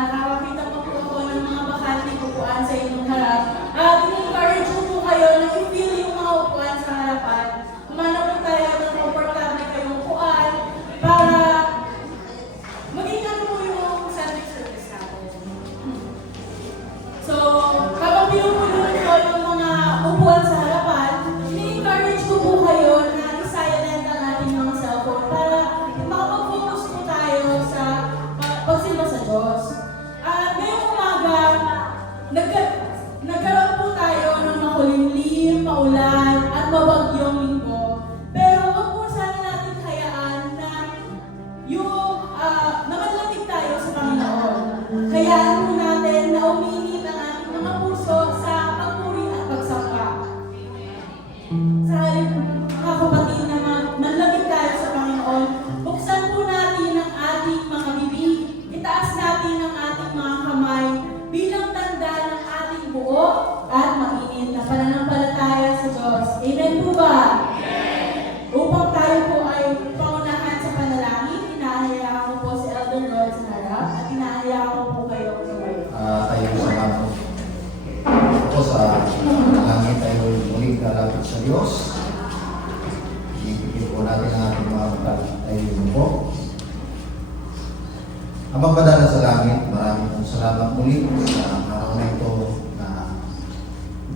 nakakakita pa po ako ng mga bakanting upuan sa inyong harap. At i-encourage ko po kayo na i-feel yung mga upuan sa harapan. Umanap po tayo ng komportable kayong upuan para maging ano po yung Sunday service natin. So, habang pinupulungan ko yung mga upuan sa harapan, i-encourage ko po kayo na i-silent ang ating mga cellphone para makapag-focus po tayo sa pagsimba sa Diyos. At ngayong umaga, nagkaroon po tayo ng makulimlim, maulan, at mabagyong linggo. Pero huwag po sana natin hayaan na namanlatig tayo sa Panginoon. Hayaan po natin na uminit ang ating mga puso sa pagpuri at pagsamba. Sa halip, mga kapatid, na manlatig tayo sa Panginoon, buksan po natin ang ating mga bibig, itaas natin ang ating mga kamay bilang tanda ng ating buo at mainit na pananampalataya sa Diyos. Amen po ba? Upang tayo po ay paunahan sa panalangin, hinahayaan ko po si Elder Lord sa harap at hinahayaan ko po kayo kamay. Tayo sa kanto. Ito sa langit tayo muling lalapit sa Diyos. Ibigay po natin ang ating mga mata. Tayo po. Amang Padala sa langit, maraming pong salamat muli sa araw na ito na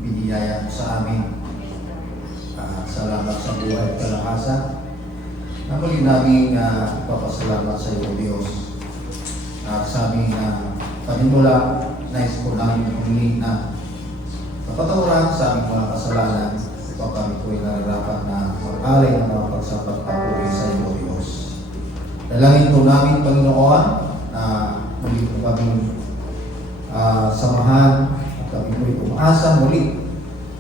biniyaya mo sa amin. Salamat sa buhay at kalakasan. Na muli namin ipapasalamat sa iyo, Diyos. At sa aming panimula, nais po namin humingi na kapatawaran sa aming mga kasalanan upang kami po ay nararapat na mag-alay ng mga pagsapat papuri sa iyo, Diyos. Dalangin po namin, Panginoon, na muli po kami samahan at kami po ay umaasa muli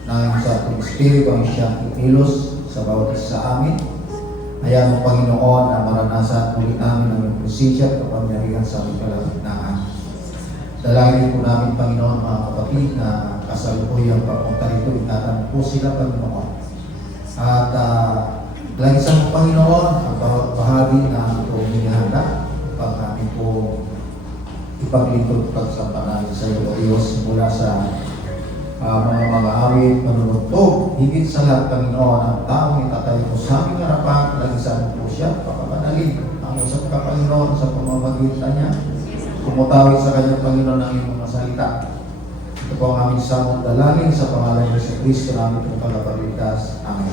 na sa ating Espiritu ang siyang ikilos sa bawat isa sa amin. Hayaan mo, Panginoon, na maranasan muli namin ang iyong presensya at kapangyarihan sa aming kalagitnaan. Dalangin po namin, Panginoon, mga kapatid, na kasalukuyang papunta rito, ingatan po sila, Panginoon. At langisan mo, Panginoon, ang bawat bahagi na ito hinihanda upang kami po ipaglingkod pagsamba namin sa iyo, Diyos, mula sa mga awit, manunugtog, higit sa lahat, Panginoon, ang taong itatayo mo sa aming harapan, langisan mo po siya, papapanalin ang usap ka, Panginoon, sa pamamagitan niya. Kumutawid sa kanyang Panginoon ang iyong mga salita. Ito po ang aming samong dalangin sa pangalan ni Kristo na aming pong tagapagligtas. Amen.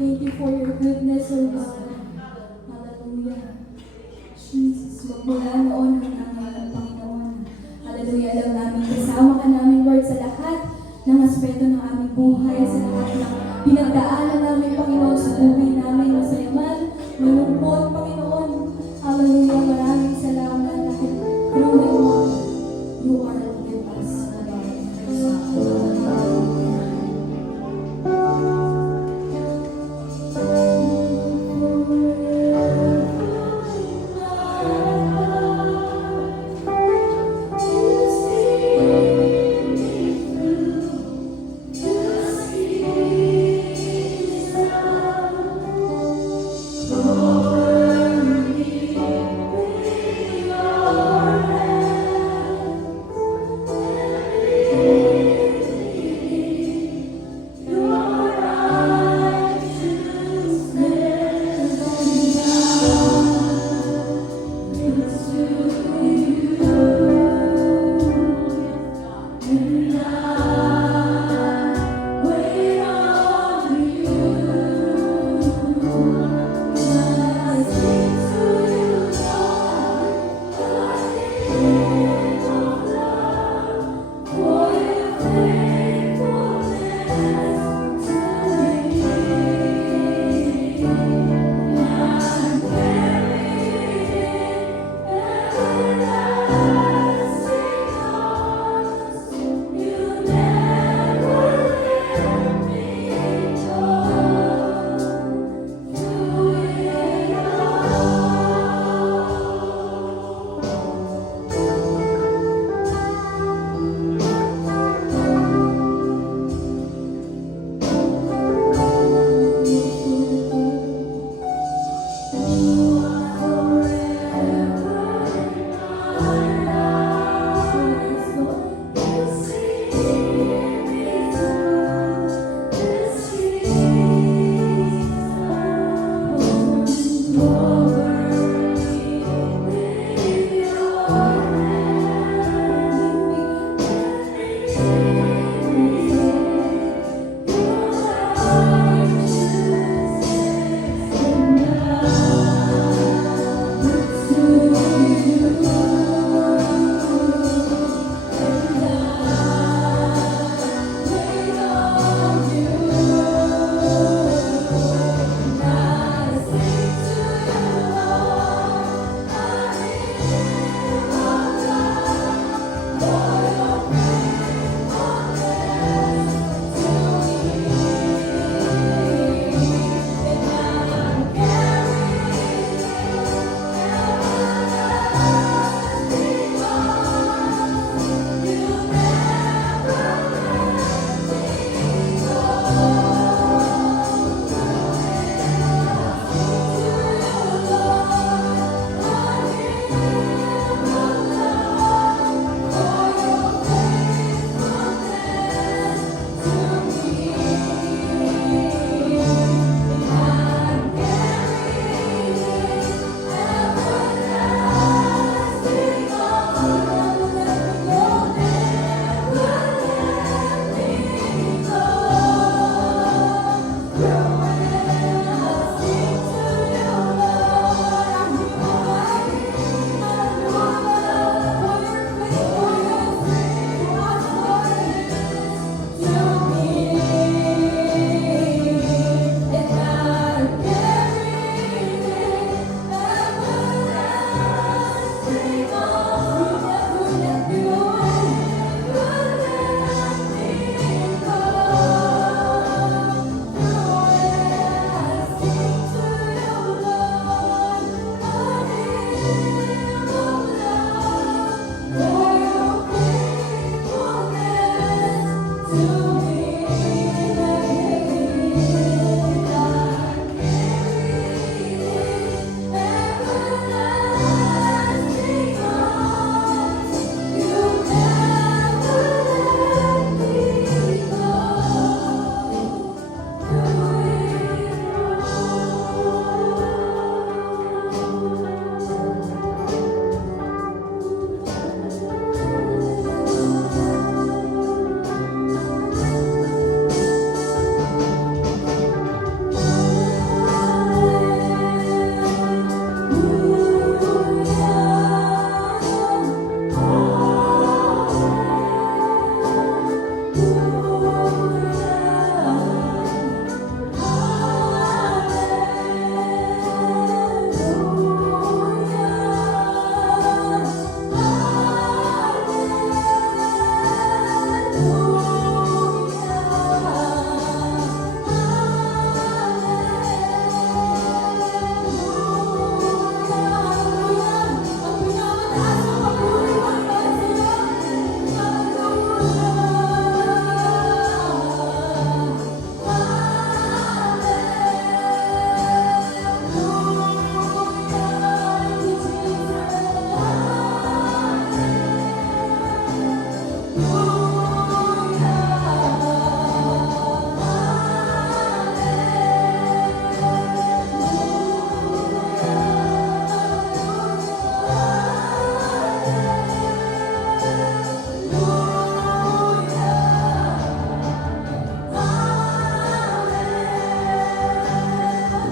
Thank you for your goodness, O God. Hallelujah. Jesus, magmula noon hanggang ngayon, Panginoon. Hallelujah. Alam namin, kasama ka namin, Lord, sa lahat ng aspeto ng aming buhay, sa lahat ng pinagdaanan namin, Panginoon, sa buhay namin, masaya man, malungkot, Panginoon. Hallelujah. Maraming salamat dahil through it all, you are with us, Lord.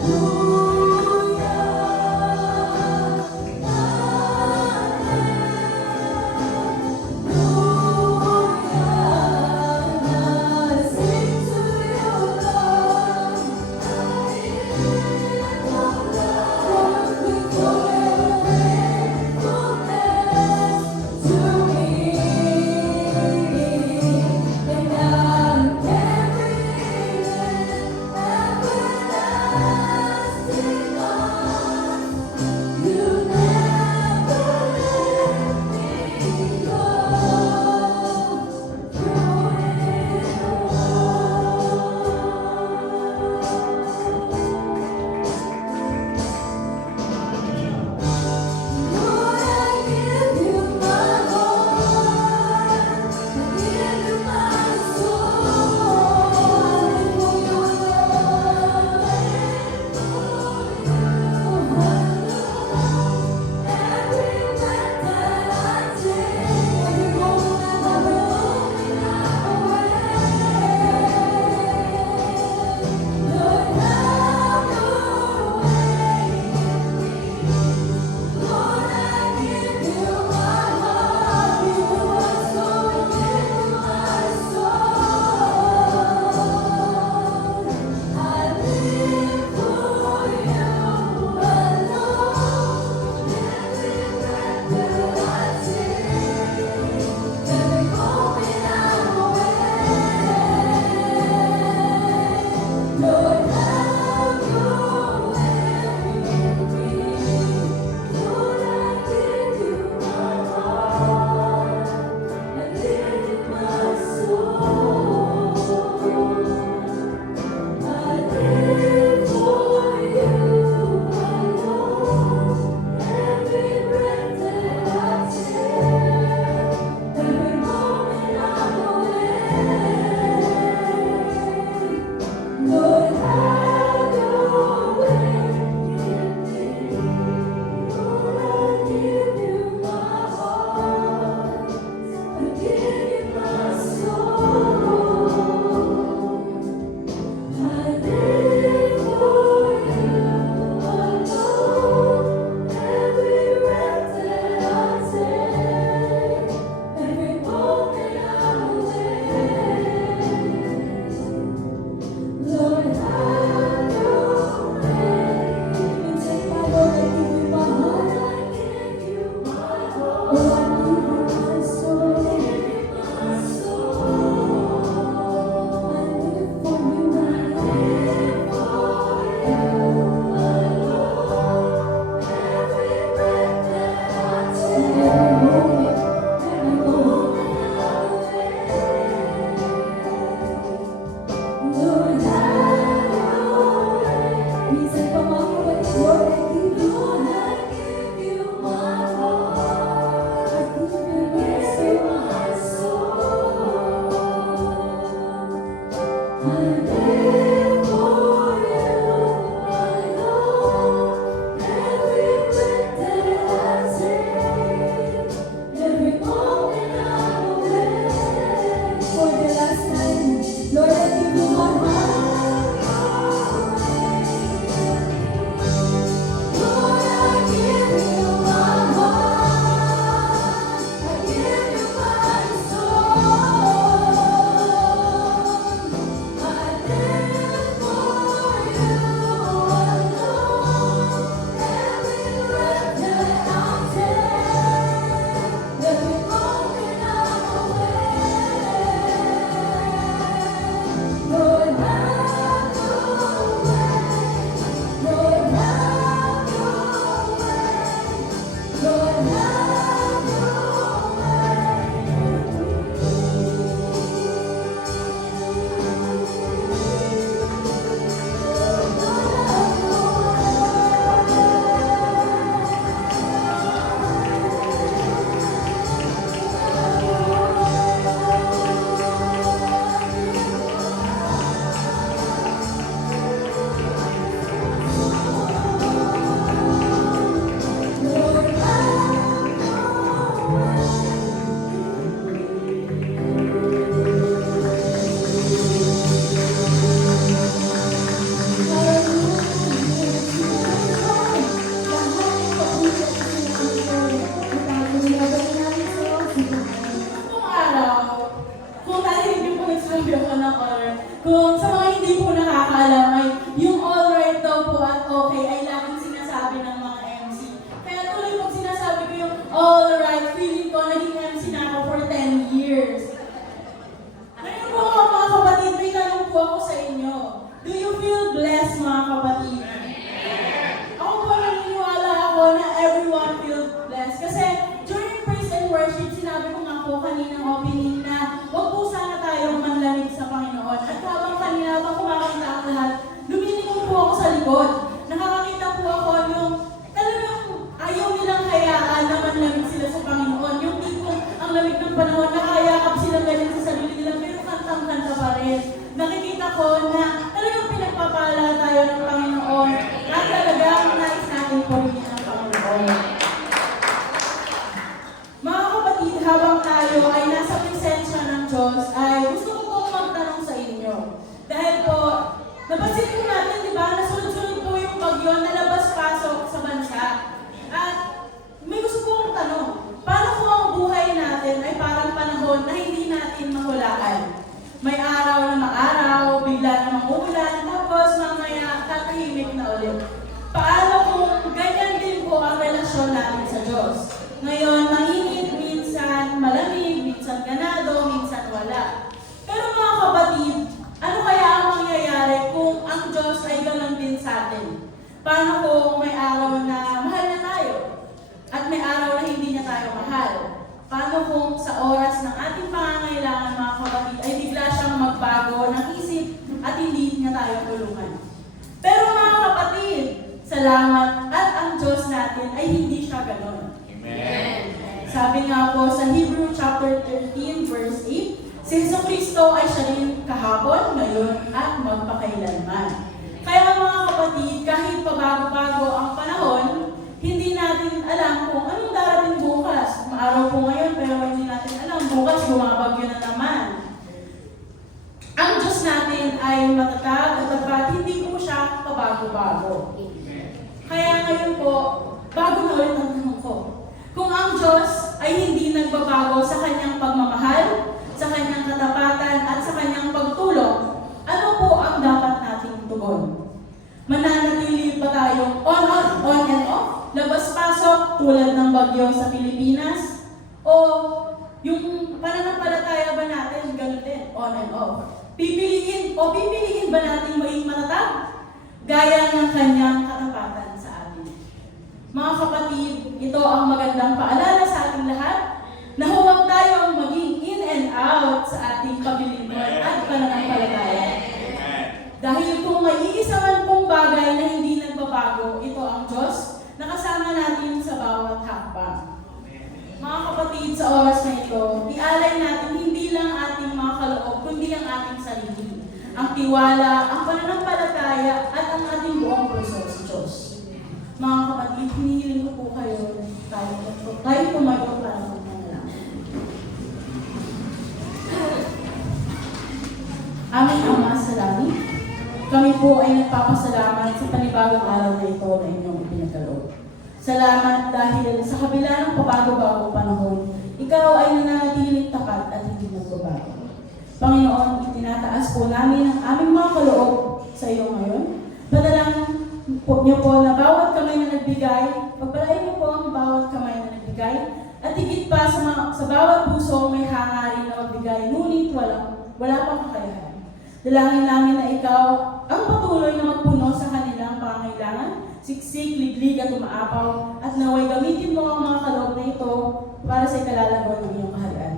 Everlasting okay ay laging sinasabi ng mga MC. Kaya tuloy pag sinasabi ko yung alright, feeling ko naging MC na ako for 10 years. Ngayon po mga kapatid, may tanong po ako sa inyo. Do you feel blessed mga kapatid? Ako po naniniwala ako na everyone feels blessed. Kasi during praise and worship, sinabi ko nga po kaninang opening na huwag po sana tayo manlamig sa Panginoon. At habang kumakita ang lahat, lumilingon po ako sa likod. Nakakakita po ako yung talagang ayaw nilang hayaan na manlamig sila sa Panginoon. Yung tipong ang lamig ng panahon, nakayakap silang ganyan sa sarili nila, pero kantang-kanta pa rin. Nakikita ko na talagang pinagpapala tayo ng Panginoon at talagang nais natin purihin ang Panginoon. Mga kapatid, habang tayo ay nasa presensya ng Diyos, ay gusto ko pong magtanong sa inyo. Dahil po, napansin po natin, di ba, nasunod-sunod po yung bagyo na labas-pasok sa bansa. At may gusto po akong tanong, paano po ang buhay natin ay parang panahon na hindi natin mahulaan? May araw na maaraw, bigla na mangulan, tapos mamaya tatahimik na ulit. Paano kung ganyan din po ang relasyon natin sa Diyos? Ngayon, mainit, minsan malamig, minsan ganado, minsan wala. Pero mga kapatid, ano kaya ang mangyayari kung ang Diyos ay ganoon din sa atin? Paano kung may araw na mahal na tayo? At may araw na hindi niya tayo mahal? Paano kung sa oras ng ating pangangailangan mga kapatid ay bigla siyang magbago ng isip at hindi niya tayo tulungan? Pero mga kapatid, salamat at ang Diyos natin ay hindi siya ganoon. Amen. Sabi nga po sa Hebrew chapter 13 verse 8, si Jesucristo ay siya rin kahapon, ngayon at magpakailanman. Kaya mga kapatid, kahit pabago-bago ang panahon, hindi natin alam kung anong darating bukas. Maaraw po ngayon pero hindi natin alam bukas bumabagyo na naman. Ang Diyos natin ay matatag at tapat, hindi po siya pabago-bago. Kaya ngayon po, bago na ulit ang tanong ko. Kung ang Diyos ay hindi nagbabago sa kanyang pagmamahal, sa kanyang katapatan at sa kanyang pagtulong, ano po ang dapat nating tugon? Mananatili ba tayong on and off, labas-pasok tulad ng bagyo sa Pilipinas? O yung pananampalataya ba natin ganun din, on and off? Pipiliin ba natin maging matatag? Gaya ng kanyang katapatan sa atin. Mga kapatid, ito ang magandang paalala sa ating lahat na huwag tayong maging in and out sa ating paglilingkod at pananampalataya. Dahil kung may iisa man pong bagay na hindi nagbabago, ito ang Diyos na kasama natin sa bawat hakbang. Mga kapatid, sa oras na ito, ialay natin hindi lang ating mga kaloob, kundi ang ating sarili. Ang tiwala, ang pananampalataya, at ang ating buong puso sa Diyos. Mga kapatid, hinihiling ko po kayo tayo tumayo para magmanalangin. Aming Ama sa langit, kami po ay nagpapasalamat sa panibagong araw na ito na inyong ipinagkaloob. Salamat dahil sa kabila ng pabago-bago panahon, ikaw ay nananatiling tapat at hindi nagbabago. Panginoon, itinataas po namin ang aming mga kaloob sa iyo ngayon. Padalangin niyo po na bawat kamay na nagbigay, pagpalain niyo po ang bawat kamay na nagbigay, at higit pa sa bawat puso may hangarin na magbigay, ngunit wala pang kakayahan. Dalangin namin na ikaw ang patuloy na magpuno sa kanilang pangangailangan, siksik, liglig at umaapaw, at naway gamitin mo ang mga kaloob na ito para sa ikalalagon ng iyong kaharian.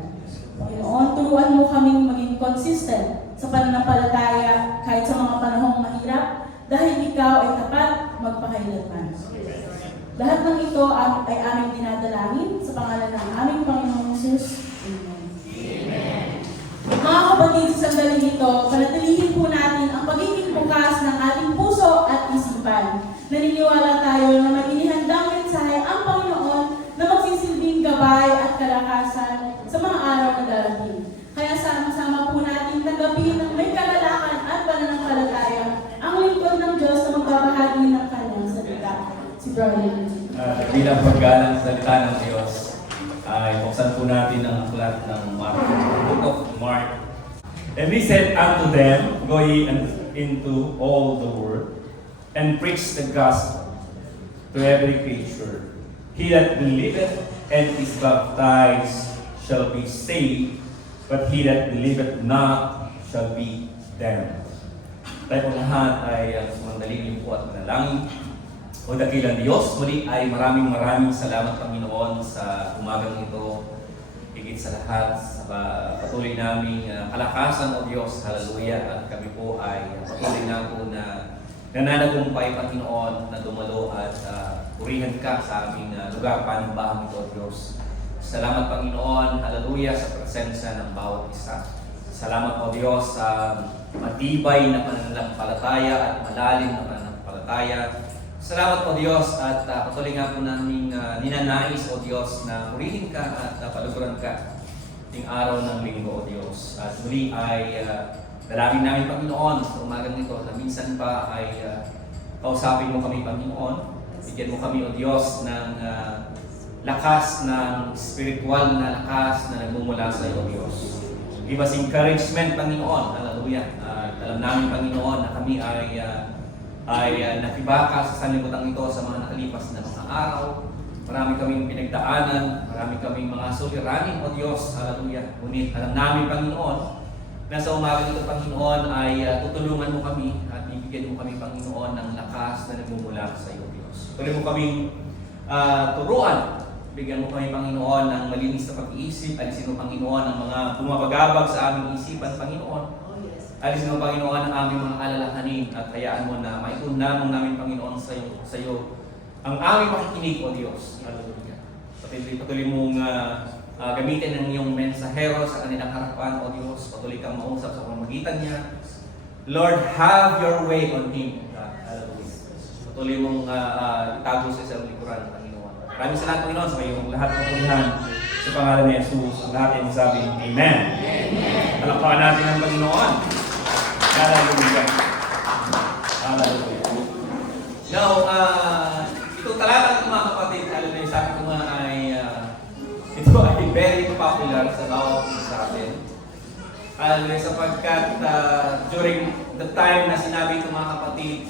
Panginoon, turuan mo kaming maging consistent sa pananampalataya kahit sa mga panahong mahirap, dahil ikaw ay tapat magpakailanman. Lahat ng ito ay aming dinadalangin sa pangalan ng aming Panginoong Jesus. Amen. Amen. Mga kapatid, sa sandaling ito, panatilihin po natin ang pagiging bukas ng ating puso at isipan. Naniniwala tayo na may inihandang mensahe ang Panginoon na magsisilbing gabay at kalakasan sa mga araw na darating. Kaya sama-sama po natin tanggapin ng may kagalakan at pananampalataya ang lingkod ng Diyos na magbabahagi ng kanyang salita. Si Brother. Bilang paggalang sa salita ng Diyos, ay buksan po natin ang aklat ng Mark, Book of Mark. And he said unto them, Go ye into all the world, and preach the gospel to every creature. He that believeth and is baptized shall be saved, but he that believeth not shall be damned. Tayo po lahat ay sumandalin po at manalangin. O dakilang Diyos, muli ay maraming salamat Panginoon sa umagang ito. Higit sa lahat, sa patuloy naming kalakasan o Diyos, hallelujah, at kami po ay patuloy na po na nananagumpay Panginoon na dumalo at purihan ka sa aming lugar, panimbahan ito o Diyos. Salamat Panginoon, hallelujah, sa presensya ng bawat isa. Salamat o Diyos sa matibay na pananampalataya at malalim na pananampalataya. Salamat po Diyos at patuloy nga po namin ninanais o Diyos na purihin ka at paluguran ka ng araw ng linggo o Diyos. At muli ay dalangin namin Panginoon sa umagang ito na minsan pa ay kausapin mo kami Panginoon. Bigyan mo kami o Diyos ng lakas, ng spiritual na lakas na nagmumula sa iyo o Diyos. Give us encouragement Panginoon. Hallelujah. Alam namin Panginoon na kami ay nakibaka sa sanlibutan ito sa mga nakalipas na mga araw. Marami kaming pinagdaanan, marami kaming mga suliranin o Diyos, hallelujah. Ngunit alam namin Panginoon, na sa umaga ito Panginoon ay tutulungan mo kami at bibigyan mo kami Panginoon ng lakas na nagmumula sa iyo Diyos. Tuloy mo kaming turuan, bigyan mo kami Panginoon ng malinis na pag-iisip, alisin mo Panginoon ang mga bumabagabag sa aming isipan Panginoon. Alisin mo, Panginoon, ang aming mga alalahanin at hayaan mo na maitunamang namin, Panginoon, sa iyo ang aming makikinig, O Diyos. Hallelujah. Patuloy mong gamitin ang iyong mensahero sa kanilang harapan, O Diyos. Patuloy kang mausap sa pamamagitan niya. Lord, have your way on him. Hallelujah. Patuloy mong itago sa isang likuran, Panginoon. Maraming salamat, Panginoon, sa iyong lahat ng pulihan. Sa pangalan ni Jesus, ang lahat ay masabing Amen. Palakpakan natin ang Panginoon. Hallelujah. Hallelujah. Now, itong talata ng mga kapatid, hallelujah, sabi ko nga ay, ito ay very popular sa bawat isa sa atin. Hallelujah, sapagkat during the time na sinabi itong mga kapatid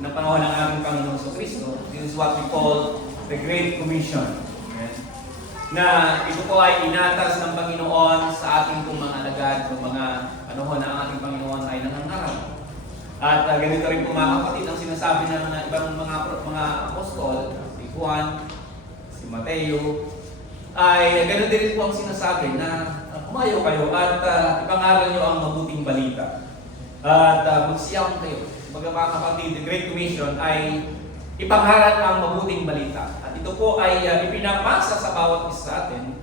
ng panahon ng aming Panginoon sa Kristo, this is what we call the Great Commission. Amen. Na ito po ay inatas ng Panginoon sa ating mga alagad, ng mga panahon na ang ating Panginoon ay nangangarap. At ganito rin po mga kapatid ang sinasabi ng ibang mga apostol, si Juan, si Mateo, ay ganito din po ang sinasabi na kumayo kayo at ipangaral nyo ang mabuting balita. At magsiyam kayo. Mga kapatid, the Great Commission ay ipangaral ang mabuting balita. At ito po ay ipinapasa sa bawat isa sa atin,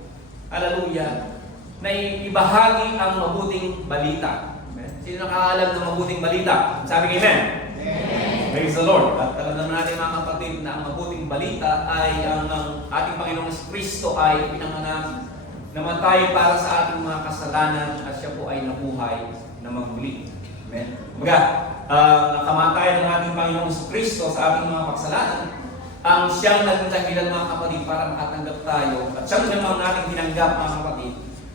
hallelujah, na ibahagi ang mabuting balita. Amen? Sino nakakaalam ng mabuting balita? Sabi Amen? Amen. Praise the Lord. At alam naman natin mga kapatid na ang mabuting balita ay ang ating Panginoong Kristo ay pinanganak, namatay para sa ating mga kasalanan at siya po ay nabuhay na magmuli. Amen? Kumbaga, nakamatay ng ating Panginoong Kristo sa ating mga kasalanan, ang siyang naging dahilan mga kapatid para makatanggap tayo at siyang naman natin tinanggap mga kapatid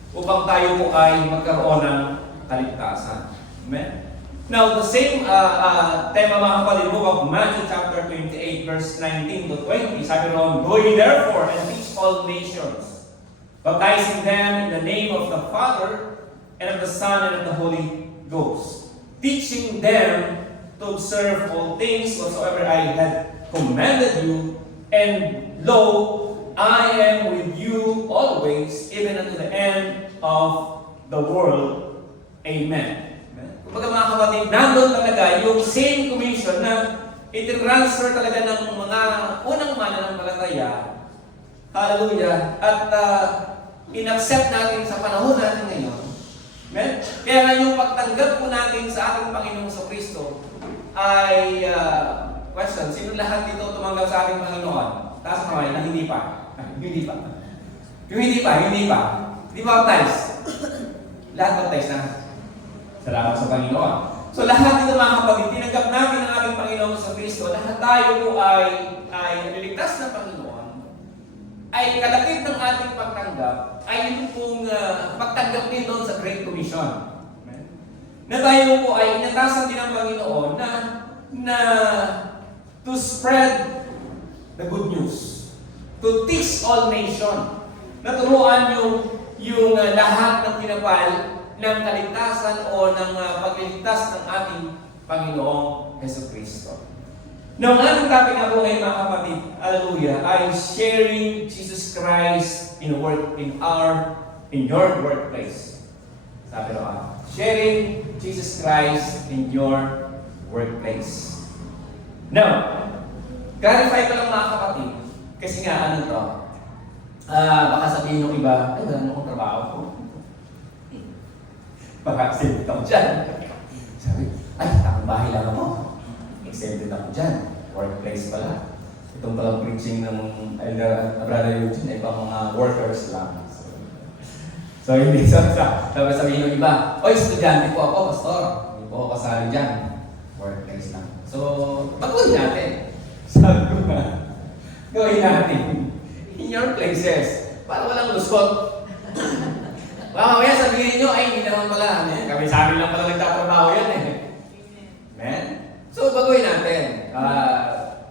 upang tayo po ay magkaroon ng kaligtasan. Amen? Now, the same tema mga kapatid, book of Matthew chapter 28 verse 19 to 20, sabi roon, "Go ye therefore and teach all nations, baptizing them in the name of the Father and of the Son and of the Holy Ghost, teaching them to observe all things whatsoever I had commanded you, and lo, I am with you always, even unto the end of the world. Amen." Kumbaga mga kapatid, nandun talaga yung same commission na itinransfer talaga ng mga unang mananampalataya. Hallelujah. At in-accept natin sa panahon natin ngayon. Amen? Kaya nga yung pagtanggap po natin sa ating Panginoong sa Kristo ay question, sino lahat dito tumanggap sa ating Panginoon? Taas ang kamay na hindi pa. Hindi pa. Yung hindi pa. Hindi pa baptize. Lahat baptize na. Salamat sa Panginoon. So lahat dito mga kapatid, tinanggap natin ang ating Panginoon sa Kristo. Lahat tayo po ay niligtas ng Panginoon. Ay kalakip ng ating pagtanggap ay ito pong pagtanggap din doon sa Great Commission. Amen? Na tayo po ay inatasan din ng Panginoon na to spread the good news, to teach all nation. Naturuan yung lahat ng tinapal ng kaligtasan o ng pagliligtas ng ating Panginoong Jesucristo. Now, ang ating topic nga po ngayon mga kapatid, hallelujah, ay sharing Jesus Christ in your workplace. Sabi naman, sharing Jesus Christ in your workplace. Now, clarify ko lang mga kapatid, kasi nga ano to, baka sabihin ng iba, ay wala na akong trabaho ko. Baka exempted ako dyan. Sabi, ay, takong bahay lang ako. Exempted ako dyan. Workplace pala. Itong palang preaching ng Brother Eugene ay pang mga workers lang. So hindi sabihin ng iba, oy, estudyante po ako, pastor. Hindi po ako kasali dyan. Workplace lang. So, baguhin natin. Sabi ko nga, gawin natin in your places para walang lusot. Mamaya sabihin nyo, ay hindi naman pala. Kami sa amin lang pala nagtatrabaho yan eh. Amen? So, baguhin natin.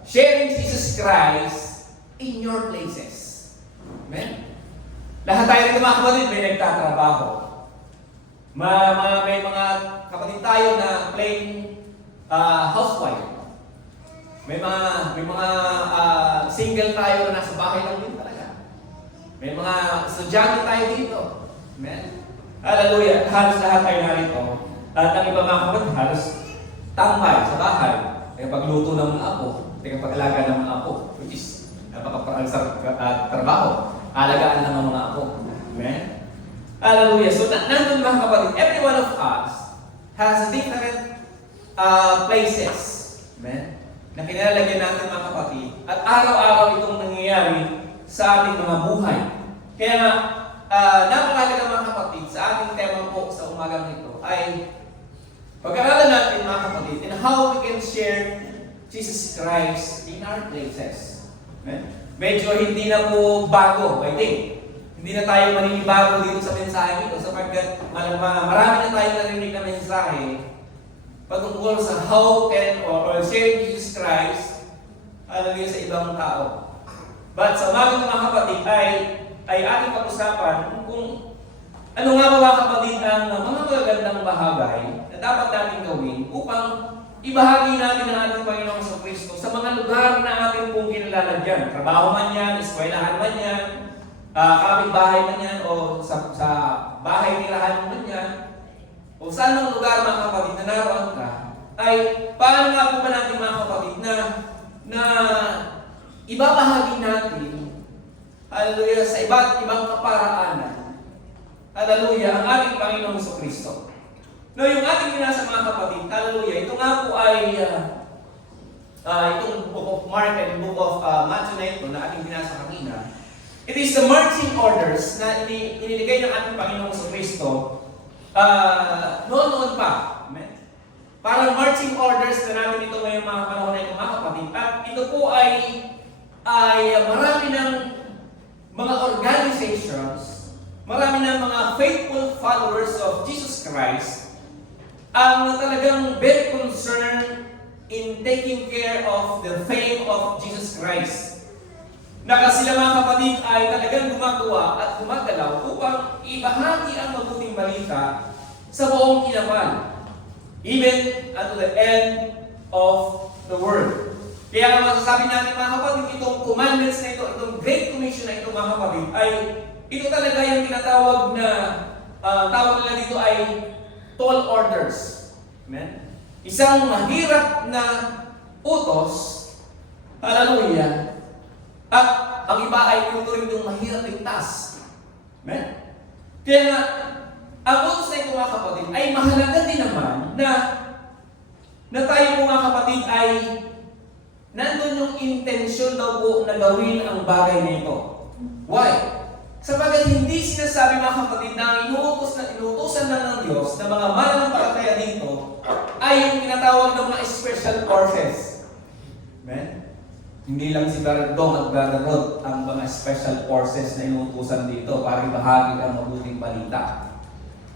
Sharing Jesus Christ in your places. Amen? Lahat tayo rin mga kapatid, may nagtatrabaho. May mga kapatid tayo na plain housewife. May mga single tayo na nasa bahay lang din talaga. May mga estudyante tayo dito. Amen? Hallelujah. Halos lahat tayo narito. At ang iba mga kapatid, halos tambay sa bahay. Pagluto ng mga apo, pag-alaga ng mga apo, which is napakaparang sa trabaho. Alagaan ng mga apo. Amen? Hallelujah. So, nandun mga kapatid, every one of us has different places. Amen? Na kinalalagyan natin mga kapatid. At araw-araw itong nangyayari sa ating mga buhay. Kaya nga, napakalaga mga kapatid, sa ating tema po sa umagang ito ay pag-aralan natin mga kapatid in how we can share Jesus Christ in our places. Amen? Medyo hindi na po bago, I think. Hindi na tayo maninibago dito sa mensahe ito sapagkat marami na tayong narinig na mensahe patungkol sa how can or sharing Jesus Christ hallelujah sa ibang tao. But sa umagang mga kapatid ay ating pag-usapan kung ano nga ba mga kapatid ang mga magagandang bahagay na dapat natin gawin upang ibahagi natin ang ating Panginoong Jesucristo sa mga lugar na ating pong kinalalagyan. Trabaho man yan, eskwelahan man yan, kapitbahay man yan, o sa bahay nirahan man yan, o saan ang lugar mga kapatid na naroon ka, ay paano nga po ba natin mga kapatid na ibabahagi natin, hallelujah, sa iba't ibang kaparaanan, hallelujah, ang ating Panginoong Jesucristo. No, yung ating binasa mga kapatid, hallelujah, ito nga po ay itong Book of Mark and Book of Matthew na ito na ating binasa kanina. It is the marching orders na iniligay ng ating Panginoong Jesucristo noon pa. Amen? Parang marching orders na natin ito ngayong mga panahon na ito mga kapatid. At ito po ay marami ng mga organizations, marami ng mga faithful followers of Jesus Christ ang talagang very concerned in taking care of the fame of Jesus Christ. Na sila mga kapatid ay talagang gumagawa at gumagalaw upang ibahagi ang mabuting balita sa buong kinapal. Even unto the end of the world. Kaya ang masasabi natin mga kapatid, itong commandments na ito, itong Great Commission na ito mga kapatid, ay ito talaga yung tinatawag na, tawag nila dito ay tall orders. Amen? Isang mahirap na utos, hallelujah, at ang iba ay tuturing itong mahirap ng task. Amen? Kaya nga, ang utos na ito mga kapatid ay mahalaga din naman na tayo po mga kapatid ay nandun yung intensyon daw po na gawin ang bagay na ito. Why? Sapagat hindi sinasabi mga kapatid na ang inuutosan lang ng Diyos na mga mananampalataya dito ay yung tinatawag ng mga special forces. Amen? Hindi lang si Brother Dong at Brother Rod ang mga special forces na inuutosan dito para ibahagi ang mabuting balita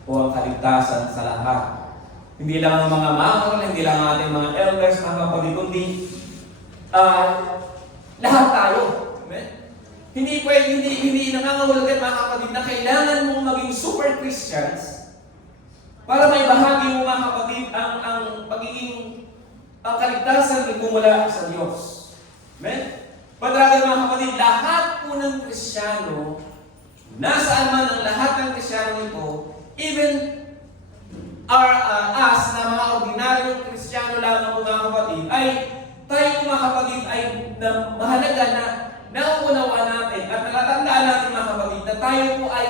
o ang kaligtasan sa lahat. Hindi lang ang mga mamon, hindi lang ang ating mga elders, mga kapatid, kundi lahat tayo. Amen? Hindi pwede, hindi nangangahulugan mga kapatid na kailangan mong maging super Christians para may bahagi mo mga kapatid ang pagiging ang kaligtasan ay bumula sa Diyos. Amen? But rather mga kapatid, lahat po ng Kristiyano, nasaan man ang lahat ng Kristiyano ito, even us na mga ordinaryong Kristiyano lang mga kapatid, ay tayo mga kapatid ay mahalaga na nauunawaan natin at natatandaan natin mga kapatid na tayo po ay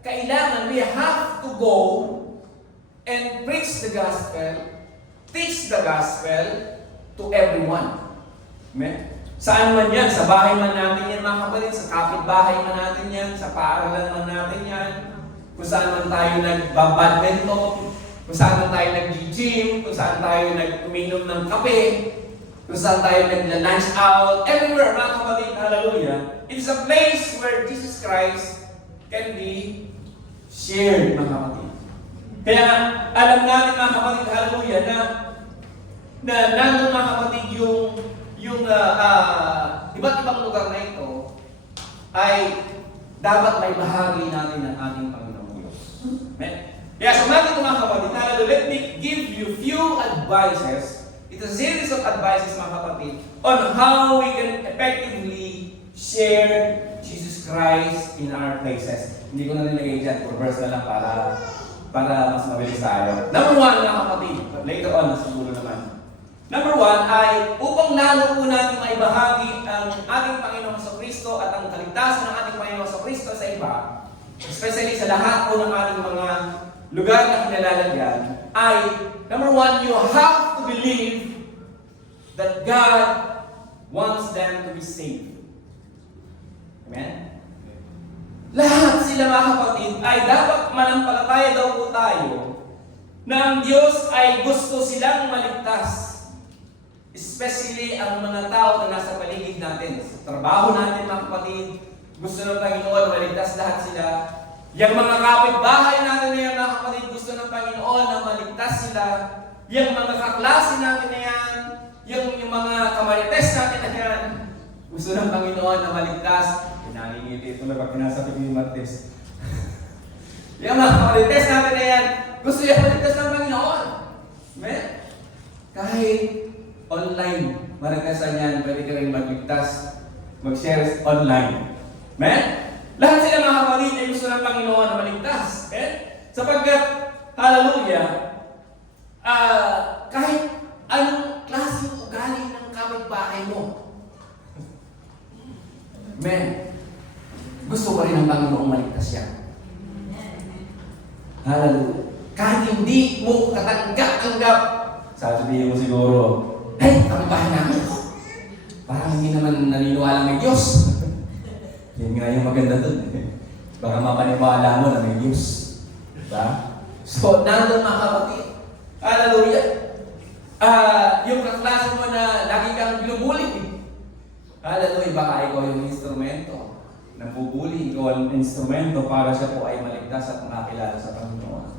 kailangan, we have to go and preach the gospel, teach the gospel to everyone. Amen? Saan man yan, sa bahay man natin yan mga kapatid, sa kapitbahay man natin yan, sa paaralan man natin yan, kung saan man tayo nagbabadminton, kung saan man tayo nag-gym, kung saan tayo nag-uminom ng kape, kung saan tayo nag-lunch out, everywhere mga kapatid, hallelujah. It's a place where Jesus Christ can be shared mga kapatid. Kaya alam natin mga kapatid, hallelujah, na nandun mga kapatid yung iba't ibang lugar na ito ay dapat may bahagi natin ng ating Panginoong Diyos. Amen? Kaya sa natin mga kapatid, hallelujah, let me give you few advices. It's a series of advices mga kapatid on how we can effectively share Jesus Christ in our places. Hindi ko na nilagay dyan, for verse na lang para mas mabilis tayo. Number one mga kapatid, later on, siguro naman. Number one ay upang lalo po natin maibahagi ang ating Panginoong Kristo at ang kaligtasan ng ating Panginoong Kristo sa iba, especially sa lahat po ng ating mga lugar na kinalalagyan, ay number one, you have to believe that God wants them to be saved. Amen? Lahat sila mga kapatid ay dapat manampalataya daw po tayo na ang Diyos ay gusto silang maligtas. Especially ang mga tao na nasa paligid natin. Sa trabaho natin mga kapatid, gusto ng Panginoon maligtas lahat sila. Yung mga kapitbahay natin na yan mga kapatid, gusto ng Panginoon na maligtas sila. Yung mga kaklase natin na yan, yung mga kamarites natin na yan, gusto ng Panginoon na maligtas. Pinangingiti ito na pag pinasabi ko yung marites. Yung mga kamarites natin na yan, gusto yung maligtas ng Panginoon. Amen? Kahit online, maritesan yan, pwede ka rin magligtas, mag-share online. Amen? Lahat sila mga kapatid ay gusto ng Panginoon na maligtas. Amen? Sapagkat, hallelujah, kahit anong klaseng ugali ng kapitbahay mo, amen, gusto pa rin ng Panginoong maligtas yan. Hallelujah. Kahit hindi mo katanggap-tanggap, sasabihin mo siguro, ay, kapitbahay namin. Parang hindi naman naniniwala may Diyos. Yan nga yung maganda dun. Baka mapaniwala mo na may Diyos. Diba? So, nandun mga kapatid. Hallelujah. Yung kaklase mo na lagi kang binubuli. Hallelujah. Baka ikaw yung instrumento. Nabubuli, ikaw ang instrumento para siya po ay maligtas at makakilala sa Panginoon.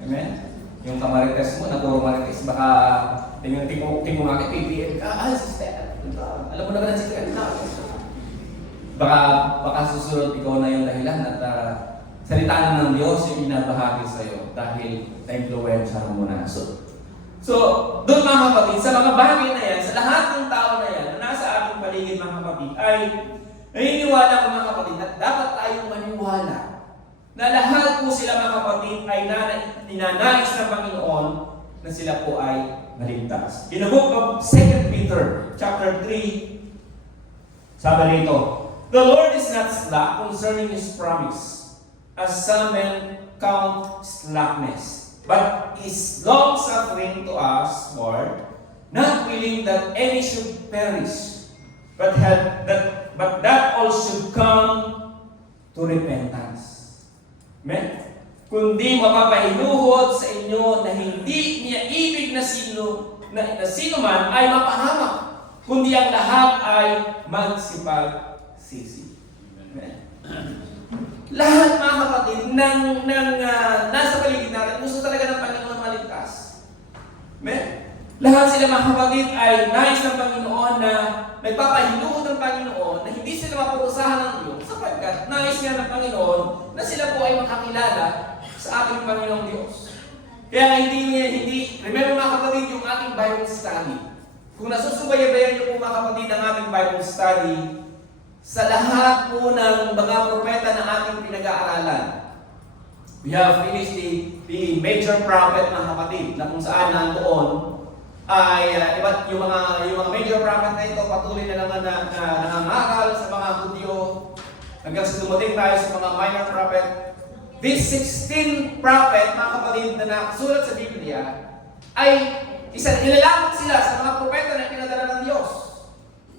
Amen? Yung kamarites mo, na puro marites, baka tingnan mo nga kay PPM ka, sister, alam mo na ba na sister? Baka susunod ikaw na yung dahilan at salita ng Diyos yung inabahagi sa iyo dahil na-influensya mo na. So, doon mga kapatid, sa mga bagay na yan, sa lahat ng tao na yan, na nasa ating paligid mga kapatid, ay naniniwala ko mga kapatid at dapat tayong maniwala na lahat po sila mga kapatid ay ninanais ng Panginoon na sila po ay maligtas. In the book of 2 Peter, chapter 3, sabi rito, the Lord is not slack concerning His promise, as some men count slackness, but is long-suffering to us, Lord, not willing that any should perish, but that all should come to repentance. Amen? Kundi mapapahinuhod sa inyo na hindi niya ibig na sino man ay mapahamak, kundi ang lahat ay magsipagsisi. Amen? Lahat mga kapatid nasa paligid natin, gusto talaga ng Panginoon maligtas. Amen? Lahat sila mga kapatid ay nais ng Panginoon na nagpapahinuod ng Panginoon na hindi sila mapurusahan ng Diyos sapagkat nais nga ng Panginoon na sila po ay makakilala sa ating Panginoong Diyos. Kaya hindi, remember mga kapatid, yung ating Bible study. Kung nasusubayabayan niyo po mga kapatid ang ating Bible study, sa lahat po ng mga propeta na ating pinag-aaralan, we have finished the major prophet mga kapatid na kung saan nandoon ay iba't yung mga major prophet na ito patuloy na naman na nangangaral sa mga Hudyo hanggang sa dumating tayo sa mga minor prophet. These 16 prophet, mga kapatid, na nakasulat sa Biblia ay nilalamot sila sa mga propeta na pinadala ng Diyos.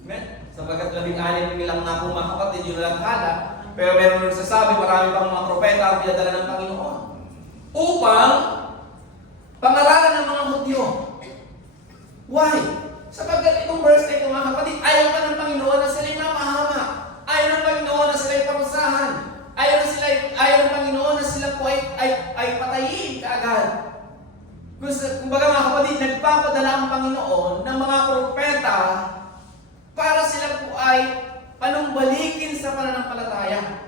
Amen? Sapagkat 16 nilang nga po mga kapatid yung nalathala, pero meron nagsasabi marami pang mga propeta ang pinadala ng Panginoon upang pangaralan ng mga Hudyo. Why? Sapagkat itong verse na ito mga kapatid, ayaw pa ng Panginoon na sila'y mapahama. Ayaw ng Panginoon na sila'y parusahan. Ayaw ng Panginoon na sila po ay patayin kaagad. Kumbaga mga kapatid, nagpapadala ang Panginoon ng mga propeta para sila po ay panumbalikin sa pananampalataya.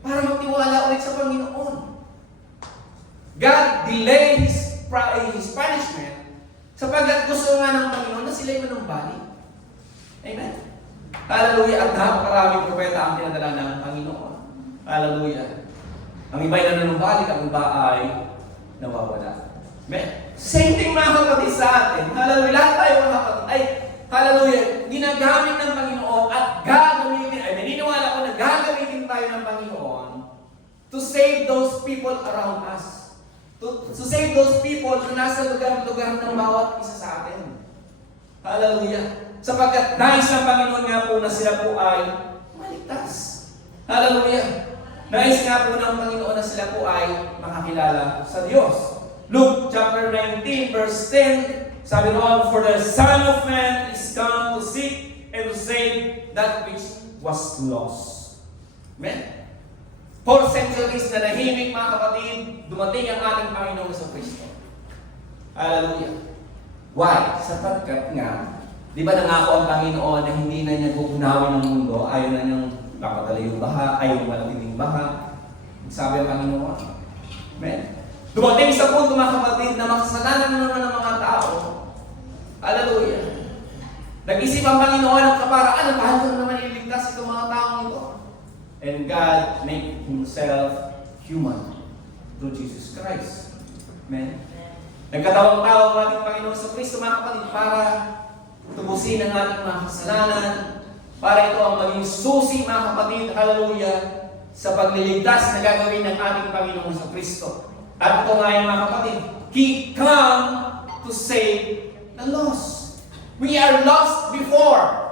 Para magtiwala ulit sa Panginoon. God delayed His punishment sapagkat gusto nga ng Panginoon na sila'y manumbalik. Amen? Hallelujah. At napakaraming propeta ang pinadala ng Panginoon. Hallelujah. Ang iba ay nanunumbalik, ang iba ay nawawala. Amen? Same thing mga kapatid sa atin. Hallelujah. Lahat tayo mga kapatid ay, hallelujah, ginagamit ng Panginoon at gagamitin, ay naniniwala ko na gagamitin tayo ng Panginoon to save those people around us. To save those people na nasa lugar-lugar ng bawat isa sa atin. Hallelujah. Sapagkat nais ng Panginoon nga po na sila po ay maligtas. Hallelujah. Nais nga po ng Panginoon na sila po ay makakilala sa Diyos. Luke chapter 19 verse 10, sabi noon, "For the Son of Man is come to seek and to save that which was lost." Amen? 4 centuries na nahimik mga kapatid, dumating ang ating Panginoon sa Kristo. Hallelujah. Why? Sapagkat nga, di ba nangako ang Panginoon na hindi na niya bukunawin ng mundo, ayaw na niyang papadala yung baha, ayaw matinding baha. Sabi ang Panginoon. Amen? Dumating sa punto mga kapatid na makasalanan na naman ng mga tao. Hallelujah. Nag-isip ang Panginoon ng kaparaan na paano na naman iligtas itong mga taong ito. And God made Himself human through Jesus Christ. Amen? Nagkatawang-tawang ang ating Panginoon sa Kristo mga kapatid para tubusin ang ating mga kasalanan, para ito ang maging susi mga kapatid, hallelujah, sa pagliligtas na gagawin ng ating Panginoon sa Kristo. At ito nga yung mga kapatid, He come to save the lost. We are lost before.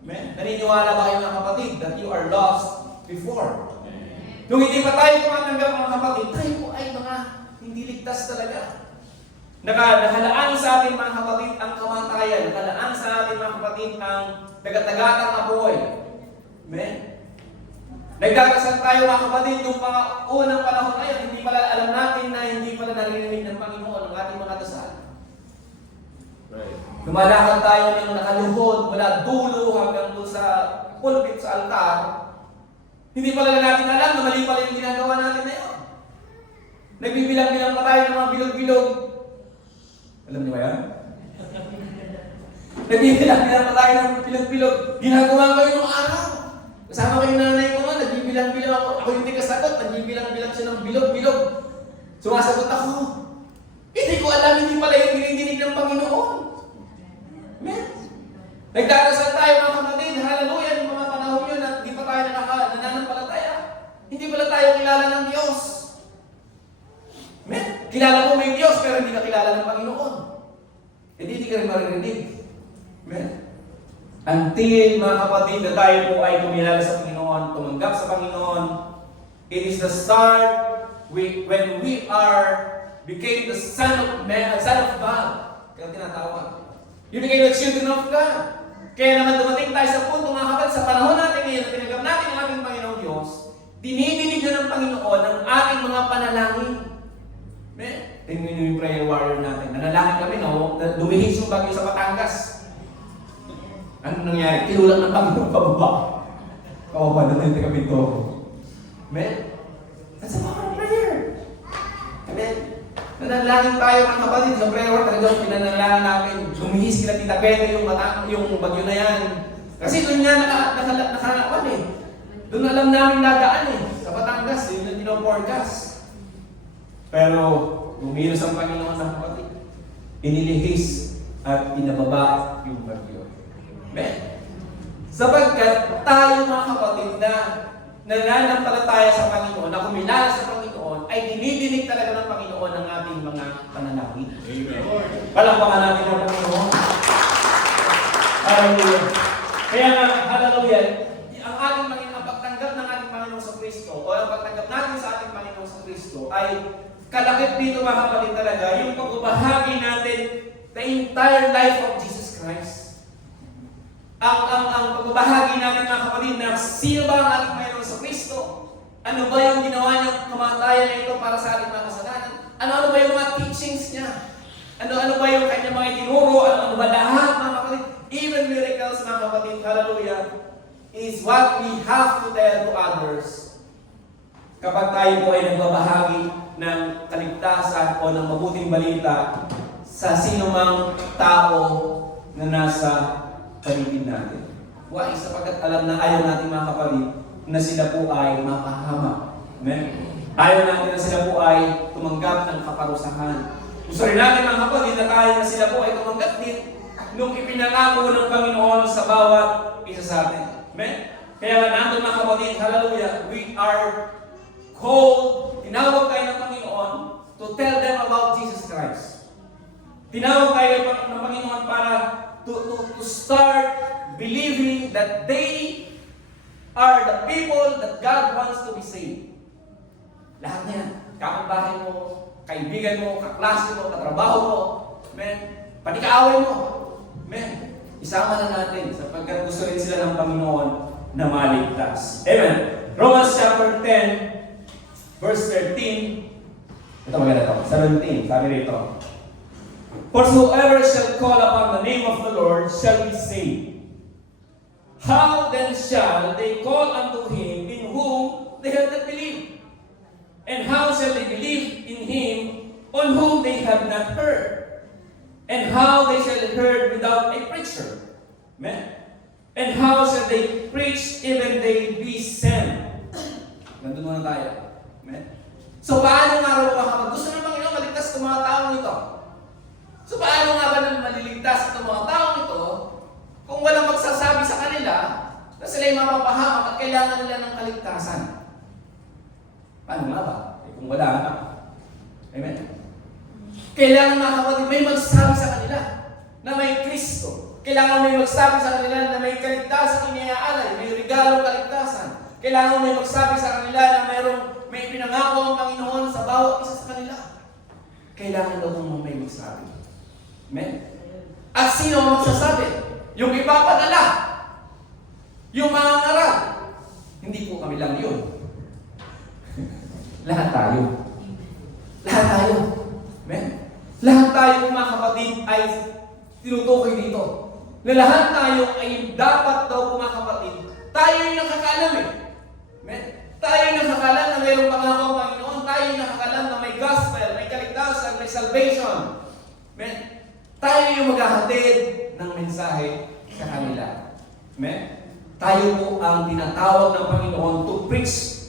Amen? Naniniwala ba kayo mga kapatid that you are lost before? Nung hindi pa tayo tumatanggap mga kapatid, tayo po ay mga hindi ligtas talaga. Nakalaan sa atin mga kapatid ang kamatayan. Nakalaan sa atin mga kapatid ang nagatagatang apoy. Amen? Nagdadasal tayo mga kapatid nung mga unang panahon na yun, hindi pala alam natin na hindi pala naririnig ng Panginoon ang ating mga dasal. Right. Lumalakad tayo ng nakaluhod mula dulo hanggang doon sa pulpit sa altar. Hindi pala natin alam na mali pala yung ginagawa natin na yun. Nagbibilang-bilang pa tayo ng mga bilog-bilog. Alam niyo ba yan? Nagbibilang-bilang pa tayo ng bilog-bilog. Ginagawa ko yung araw. Kasama ko yung nanay ko nga, nagbibilang-bilang ako. Ako yung nagkasagot, nagbibilang-bilang siya ng bilog-bilog. Sumasagot ako. Hindi ko alam, hindi pala yung dinidinig ng Panginoon. Amen? Nagdarasal tayo mga kapatid, hallelujah, yung mga panahon yun at di pa tayo nananampalataya. Hindi pala tayo kilala ng Diyos. Amen? Kilala mo may Diyos pero hindi ka kilala ng Panginoon. Hindi ka rin maririnig. Amen? Until mga kapatid na tayo po ay kumilala sa Panginoon, tumanggap sa Panginoon, it is the start when we became the Son of God. Kaya tinatawag. You became the children of God. Kaya naman dumating tayo sa punto mga kapatid, sa panahon natin ngayon, tinanggap natin ang ating Panginoong Diyos, dinidinig na ng Panginoon ang ating mga panalangin. Amen? tingnan nyo yung prayer warrior natin. Nanalangin kami, no? Dumihis yung bagyo sa Batangas. Ano nangyari? Tinulak ng Panginoon pababa. Oo ba, natin kami ito. Amen? That's a power of prayer. Amen? Nanalangin tayo mga kapatid sa prayer war, talagang pinanalangin namin. Dumihis kila Tita Bete yung bagyo na yan. Kasi doon nga nakalawan eh. Doon alam namin dadaan eh. Sa Batangas, yun yung dino-forecast. Pero, umilos ang Panginoon ng kapatid. Inilihis at inababa yung bagyo. Amen? Sapagkat tayo mga kapatid na nananampalataya sa Panginoon, na kumilala sa Panginoon, ay dinidinig talaga ng Panginoon ang ating mga panalangin. Amen. Palakpakan natin ang Panginoon. Hallelujah. Kaya nga, hallelujah, ang ating Panginoon, ang pagtanggap ng ating Panginoon sa Kristo, o ang pagtanggap natin sa ating Panginoon sa Kristo, ay kalakip dito mga kapatid talaga, yung pagbabahagi natin the entire life of Jesus Christ. Ang pagbabahagi natin mga kapatid na sino ba ang ating Panginoon sa Kristo? Ano ba yung ginawa niyang kamatayan na ito para sa ating mga kasalanan? Ano ba yung mga teachings niya? Ano ba yung kanyang mga itinuro? Ano ba lahat mga kapatid? Even miracles mga kapatid, hallelujah, is what we have to tell to others. Kapag tayo po ay nagbabahagi ng kaligtasan o ng mabuting balita sa sinumang tao na nasa paligid natin. Why? Sapagkat alam na ayaw natin mga kapatid na sila po ay mapahamak. Amen? Ayaw natin na sila po ay tumanggap ng kaparusahan. Gusto rin natin mga kapatid na kaya na sila po ay tumanggap din nung ipinangako ng Panginoon sa bawat isa sa atin. Amen? Kaya nga natin mga kapatid, hallelujah, we are called, tinawag tayo ng Panginoon to tell them about Jesus Christ. Tinawag tayo ng Panginoon para to start believing that they are the people that God wants to be saved. Lahat na yan. Kapitbahay mo, kaibigan mo, kaklase mo, katrabaho mo, amen, pati kaaway mo, amen, isama na natin sapagkat gusto rin sila ng Panginoon na maligtas. Amen. Romans chapter 10, verse 13. Ito maganda ito. 17. Sabi rito. For whoever shall call upon the name of the Lord shall be saved. How then shall they call unto him in whom they have not believed? And how shall they believe in him on whom they have not heard? And how they shall heard without a preacher? Amen? And how shall they preach even they be sent? Nandun muna tayo. Amen? So paano nga raw kapag gusto ng Panginoon maligtas itong mga taong ito? So paano nga ba na maliligtas itong mga taong ito kung walang magsasabi sa kanila na sila ay mapapahamak at kailangan nila ng kaligtasan? Paano nga ba? Kung wala na. Amen? Kailangan mga kapatid, may magsabi sa kanila na may Kristo. Kailangan may magsabi sa kanila na may kaligtasan iniaalay, may regalong kaligtasan. Kailangan may magsabi sa kanila na may pinangako ang Panginoon sa bawat isa sa kanila. Kailangan daw mong may magsabi. Amen? At sino ang magsasabi? Yung ipapadala. Yung mga ngaral. Hindi po kami lang yun. Lahat tayo. Lahat tayo. Amen? Lahat tayo mga kapatid ay tinutukoy dito. Na lahat tayo ay dapat daw mga kapatid, tayo yung nakakalam eh. Amen? Tayo yung nakakalam na mayroong pangako ang Panginoon. Tayo yung nakakalam na may gospel, may kaligtasan, may salvation. Amen? Tayo yung maghahatid ng mensahe sa kanila. Amen? Tayo po ang tinatawag ng Panginoon to preach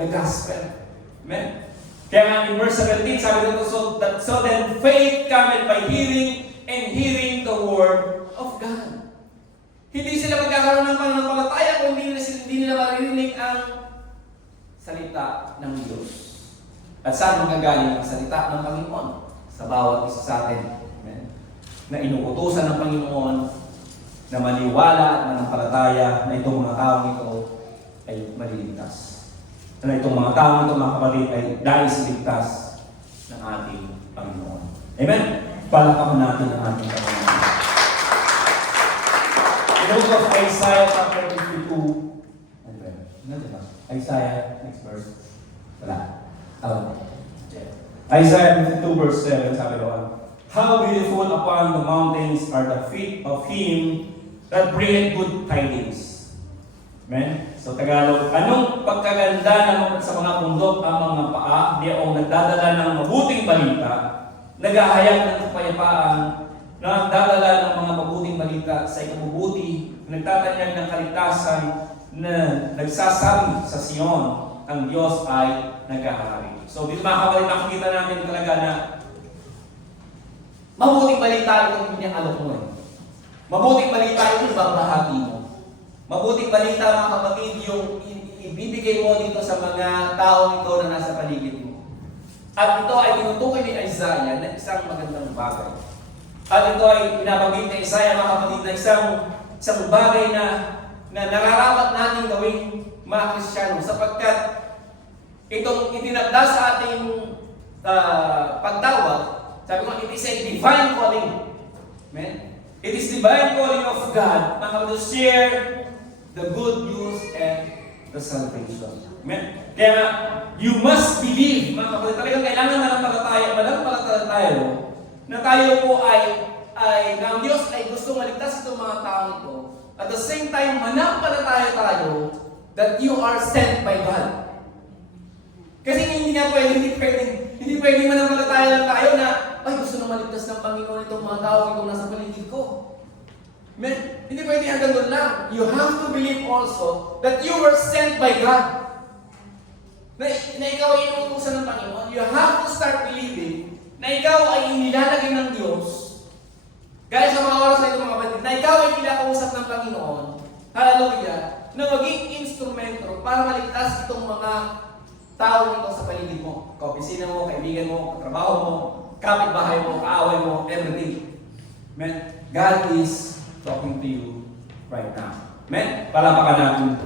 the gospel. Amen? Kaya nga in verse 17, sabi dito, so then faith cometh by hearing, and hearing the word of God. Hindi sila magkakaroon ng pananampalataya kung hindi nila maririnig ang salita ng Diyos. At saan magagaling ang salita ng Panginoon? Sa bawat isa sa atin. Amen? Na inuutusan ng Panginoon na maniwala at manampalataya na itong mga taong ito ay maliligtas. Na itong mga taong ito, mga kapatid, ay dahil ligtas ng ating Panginoon. Amen? Palakpakan natin ang ating Panginoon. In the book of Isaiah chapter 52, Isaiah, next verse. Wala. Isaiah 52 verse 7, sabi doon, how beautiful upon the mountains are the feet of him that bringeth good tidings. Amen? So Tagalog, anong pagkaganda naman sa mga bundok ang mga paa, diyaong nagdadala ng mabuting balita, naghahayag ng kapayapaan, nagdadala ng mga mabuting balita sa ikabubuti, nagtatanyag ng kaligtasan, na nagsasabi sa Sion, ang Diyos ay naghahari. So dito mga kapatid, nakikita natin talaga na Mabuting balita yung inaalok mo eh. Mabuting balita yung ibabahagi mo. Mabuting balita mga kapatid yung ibibigay mo dito sa mga taong ito na nasa paligid mo. At ito ay tinutukoy ni Isaiah na isang magandang bagay. At ito ay binabanggit ni Isaiah mga kapatid na isang bagay na nararapat natin gawing mga Kristiyano sapagkat itong itinakda sa ating pagtawag, sabi ko, it is a divine calling. Amen? It is divine calling of God na to share the good news and the salvation. Amen? Kaya you must believe, mga kapatid, talagang kailangan manampalataya tayo na tayo po na ang Diyos ay gustong maligtas itong mga tao ito. At the same time, manampalataya tayo that you are sent by God. Kasi hindi pwedeng manampalataya lang tayo na ay, gusto na maligtas ng Panginoon itong mga tao itong nasa paligid ko. Amen? Hindi pwede hanggang doon lang. You have to believe also that you were sent by God. Na ikaw ay inuutusan ng Panginoon. You have to start believing na ikaw ay inilalagay ng Diyos. Gaya sa mga oras na ito mga kapatid, na ikaw ay kinakausap ng Panginoon. Hallelujah. Na maging instrumento para maligtas itong mga tao ito sa paligid mo. Kaopisina mo, kaibigan mo, katrabaho mo, kapitbahay mo, kaaway mo, everything. Amen? God is talking to you right now. Amen? Palapakan natin.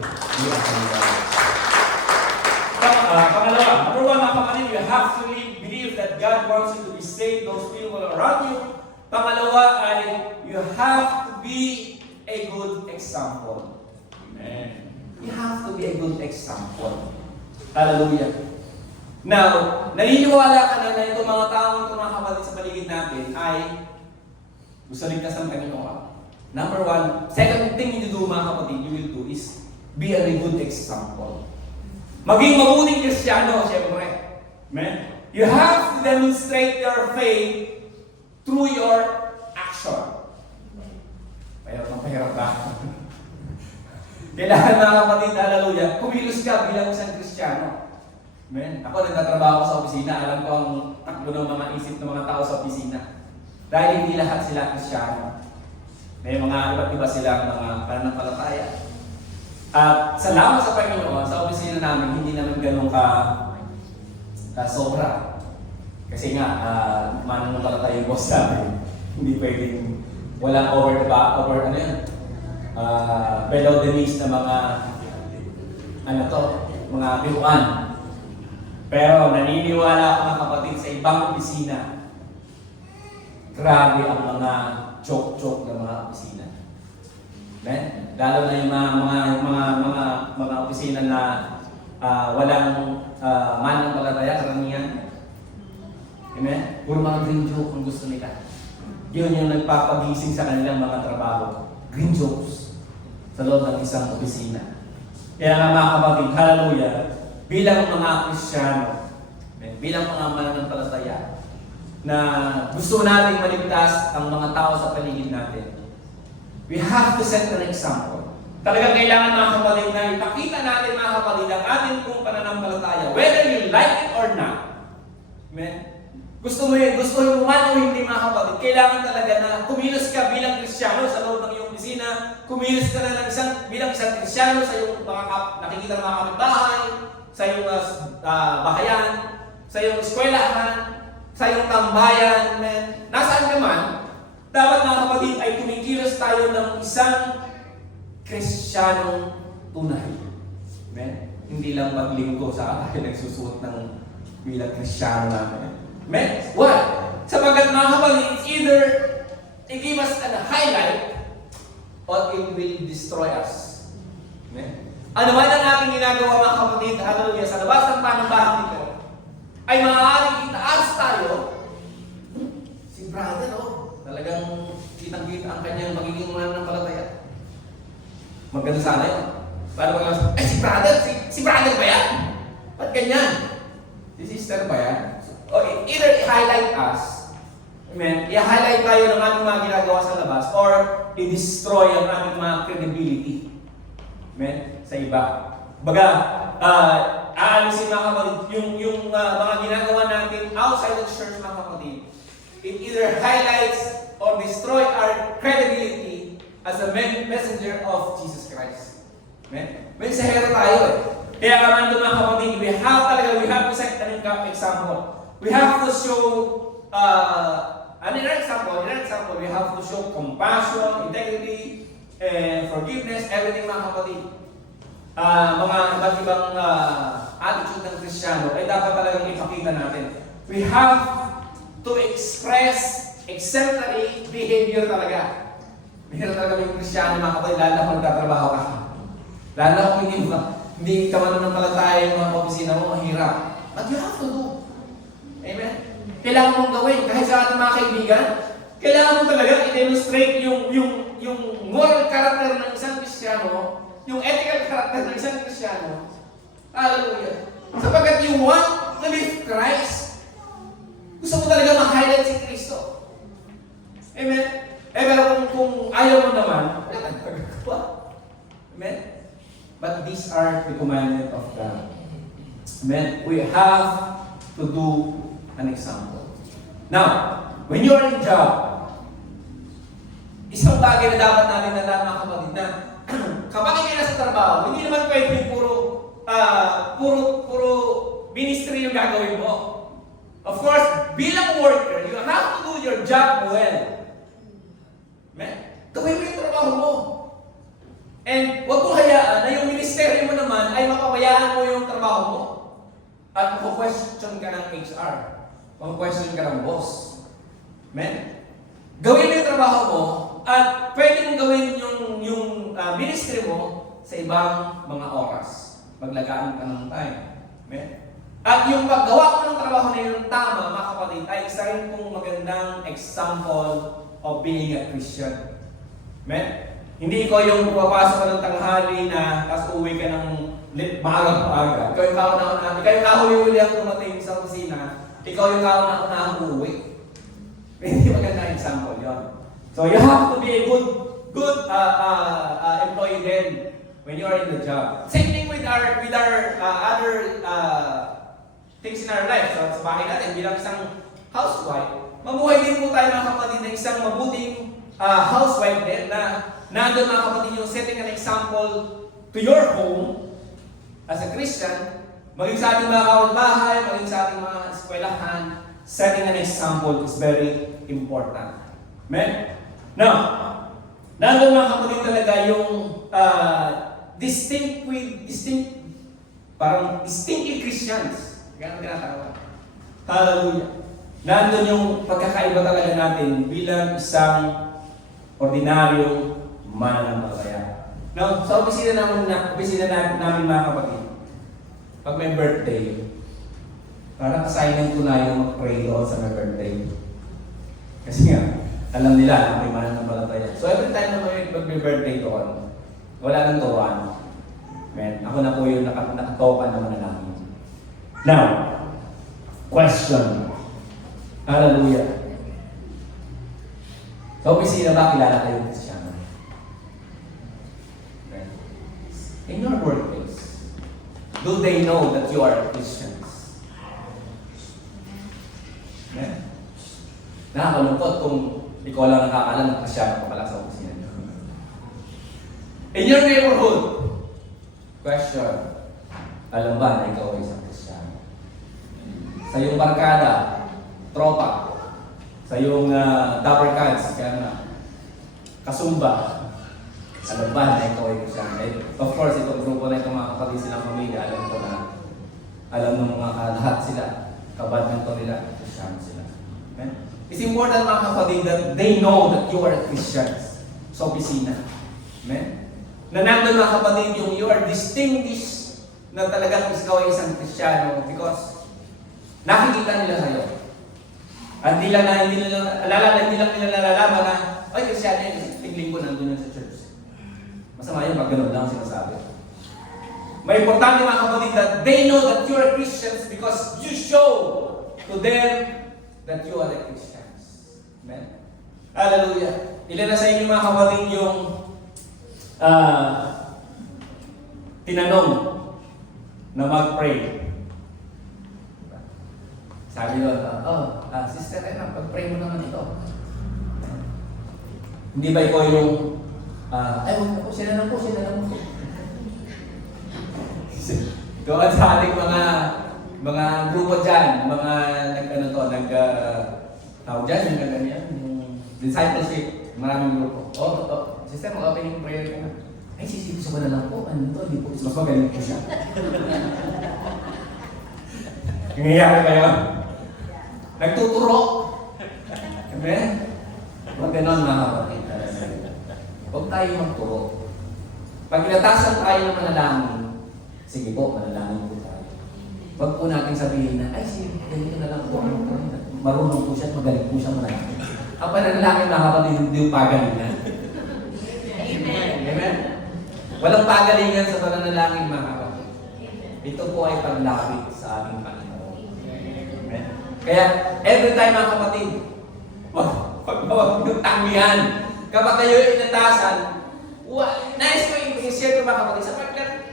Pangalawa, number one, mga kapatid, you have to believe that God wants you to be saved, those people around you. Pangalawa ay, you have to be a good example. Amen? You have to be a good example. Hallelujah. Now, naniniwala ka na itong mga taong itong mga kapatid sa paligid natin ay gusto ligtas ng Panginoon. Number one, second thing you do mga kapatid, you will do is be a good example. Maging mabuting Kristiyano, siyempre. Amen? You have to demonstrate your faith through your action. Pahirap ba? Kailangan mga kapatid, hallelujah, kumilos ka bilang isang Kristiyano. Amen? Ako nagtatrabaho sa opisina, alam ko ang takbo ng mga isip ng mga tao sa opisina. Dahil hindi lahat sila Kristiyano. May mga iba't iba silang mga pananampalataya. At salamat sa Panginoon, sa opisina namin, hindi naman ganun ka sobra. Kasi nga, mananampalataya yung boss namin. Hindi pwedeng walang below the knees na mga biruan. Pero naniniwala ako mga kapatid sa ibang opisina. Grabe ang mga joke-joke ng mga opisina. Amen? Lalo na yung mga opisina na walang mananampalataya, karamihan. Amen? Puro mga green joke ang gusto nila. Yun yung nagpapagising sa kanilang mga trabaho. Green jokes sa loob ng isang opisina. Kaya nga mga kapatid, hallelujah, bilang mga Kristiyano, bilang mga mananampalataya, na gusto nating maligtas ang mga tao sa paligid natin, we have to set an example. Talagang kailangan mga kapatid na ipakita natin mga kapatid ang ating kung pananampalataya, whether you like it or not. Amen? Gusto mo man o hindi mga kapatid, kailangan talaga na kumilos ka bilang Kristiyano sa loob ng iyong opisina, kumilos ka na bilang isang Kristiyano sa iyong nakikita ng mga kapitbahay, sa iyong bahayan, sa iyong eskwelahan, sa iyong tambayan, amen. Nasaan ka man, dapat mga kapatid ay kumikilos tayo ng isang Kristiyanong tunay. Amen? Hindi lang maglinggo sa akin nagsusuot ng bilang Kristiyano namin. Amen? What? Sapagat mga kapatid, it's either it give us a highlight or it will destroy us. Amen? Ano man ang ating ginagawa mga kapatid, hallelujah, sa labas ng panambahan nito, ay maaaring itaas tayo, si brother, oh, talagang kitang-kita ang kanyang magiging mananampalataya. Maganda sana yun. Paano pag si brother, si brother ba yan? Ba't ganyan? Si sister ba yan? O either i-highlight us, amen, i-highlight tayo ng ating mga ginagawa sa labas, or i-destroy ang ating mga credibility. Amen? Sa iba. Baga, aalisin mga kapatid, yung mga ginagawa natin outside the church mga kapatid, it either highlights or destroy our credibility as a messenger of Jesus Christ. Amen? Mensahero tayo eh. Kaya naman doon mga kapatid, we have to set an example. We have to show, in our example, we have to show compassion, integrity, and forgiveness, everything mga kapatid. Mga iba't ibang attitude ng Kristiyano ay dapat talagang ipakita natin. We have to express exemplary behavior talaga. Mayroon talaga yung Kristiyano mga kapatid, lalo na kung nagtatrabaho ka. Lalo na kung hindi ka mananampalataya yung mga opisina mo, mahirap. But you have to do. Amen? Kailangan mong gawin. Kahit sa ating mga kaibigan, kailangan mo talaga i-demonstrate yung moral character ng isang Kristiyano, yung ethical character ng isang Kristiyano. Hallelujah. Sapagkat you want to live Christ. Gusto mo talaga ma-highlight si Kristo. Amen? Pero kung ayaw mo naman, wala kang magagawa. Amen? But these are the commandments of God. Amen? We have to do an example. Now, when you are in job, isang bagay na dapat natin nalaman mga kapatid na kapag hindi nasa trabaho, hindi naman pwede puro ministry yung gagawin mo. Of course, bilang worker, you have to do your job well. Amen? Gawin mo yung trabaho mo. And huwag mo hayaan na yung ministeryo mo naman ay mapabayaan mo yung trabaho mo. At mag-question ka ng HR. Mag-question ka ng boss. Amen? Gawin mo yung trabaho mo at pwede mong gawin yung ministry mo sa ibang mga oras. Maglagaan ka ng time. Amen? At yung paggawa mo ng trabaho na yun tama, mga kapatid, ay isa rin pong magandang example of being a Christian. Amen? Hindi ikaw yung pumapasok ka ng tanghali na tapos uwi ka ng maaga-maaga. Ikaw yung kauna-una. Ikaw yung kahuli-huli ang tumating sa kusina. Ikaw yung kauna-una ang uuwi. Hindi maganda example yun. So you have to be a good employee then when you are in the job. Same thing with our other things in our life. So sa bahay natin, bilang isang housewife, mabuhay din po tayo mga kapatid na isang mabuting housewife din na nandun mga kapatid yung setting an example to your home as a Christian, maging sa ating mga kapitbahay, maging sa ating mga eskwelahan, setting an example is very important. Amen? Now, nandun mga kapatid talaga yung distinctly Christians. Ganun tinatawag. Hallelujah. Nandun yung pagkakaiba talaga natin bilang isang ordinaryong mananampalataya. Now, sa opisina namin mga kapatid, pag may birthday, parang assignment ko na yung mag-pray doon sa my birthday. Kasi nga, alam nila na may mananampalataya. So every time na may birthday doon, wala nang turuan. Man, ako na po yung nakatoka naman na namin. Now, question. Hallelujah. Sa opisina ba kilala kayo Kristiyano? Okay. In your workplace, do they know that you are Christians? Yeah. Nakakalungkot kung ikaw lang nakakalam na Kristiyano ka pala sa opisina niyo. In your neighborhood, question. Alam ba na ikaw ay isang Kristiyano? Sa iyong barkada, tropa, sa iyong Dapper Cats, kaya na, kasumba, alam ba na ikaw ay Kristiyano? Of course, itong grupo na itong mga kapatid silang pamilya, alam ko na, alam ng mga lahat sila, kabadminto nila, Kristiyano sila. Okay? It's important mga kapatid that they know that you are Christians sa opisina. Amen? Na nandun mga kapatid yung you are distinguished na talagang ikaw ay isang Kristiyano because nakikita nila sa'yo. At hindi lang nila nalalaman na, ay, Kristiyan yan, tigling ko nandun yan sa church. Masama yun pag ganun lang sinasabi. May importante mga kapatid that they know that you are Christians because you show to them that you are the Christians. Amen? Hallelujah. Ilan na sa inyo mga kapatid yung tinanong na mag-pray? Sabi doon, Sister Ena, pag-pray mo naman ito. Hindi ba ikaw yung, huwag na po, sila lang po. Doon sa ating mga grupo dyan, mga tawag dyan, yung ganyan, yung discipleship, maraming grupo. Sister, mag-opening prayer ka na. Ay, sisibis ko na lang po, ano to, hindi po, mas magaling po siya. Nangyayari ba yun? Nagtuturo. Amen? Huwag ganon mga kapatid. Huwag tayo magturo. Pag inatasan tayo ng manalangin, sige po, manalangin po tayo. Huwag po natin sabihin na, ay, sige, ganito na lang po. Marunong po siya at magaling po siya manalangin. Ang pananalangin mga kapatid, hindi yung pagalingan. Amen. Amen? Walang pagalingan sa pananalangin mga kapatid. Ito po ay paglapit sa ating Panginoon. Amen? Kaya, every time mga kapatid, huwag yung tanggihan. Kapag kayo inatasan, nais ko i-share ko mga kapatid, sapagkat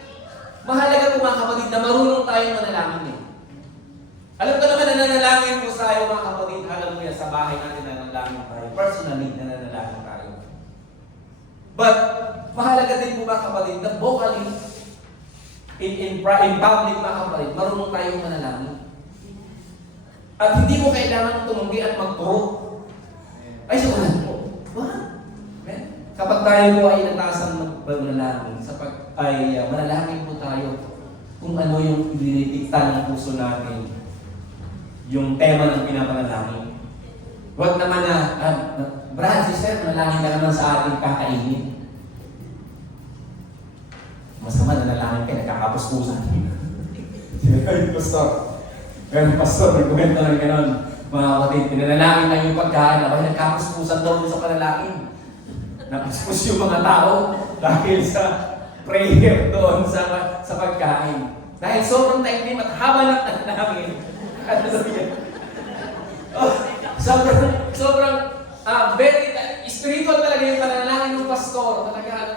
mahalaga po mga kapatid na marunong tayong manalangin eh. Alam ko naman na nanalangin po tayo mga kapatid, alam mo yan, sa bahay natin nanalangin tayo. Personally, nanalangin tayo. But, mahalaga din po mga kapatid na vocally, in public mga kapatid, marunong tayong manalangin. At hindi mo kailangan tumunggi at magturo. Ay, siguran po. What? Kapag tayo po ay natasan manalangin, manalangin po tayo kung ano yung dinitikta ng puso natin, yung tema ng pinapanalangin. Huwag naman na, Brad, sister, manalangin ka naman sa ating kakainin. Masama na nalangin kayo, nagkakapuspusan. Pero pastor, nagkomento lang gano'n. Mga kapatid, pinanalangin na yung pagkain, ako nagkakapuspusan daw sa panalangin. Napuspus yung mga tao dahil sa prayer doon sa pagkain. Dahil sobrang taimlim at haba ng panalangin. Sobrang very spiritual talaga yung panalangin ng pastor. Talaga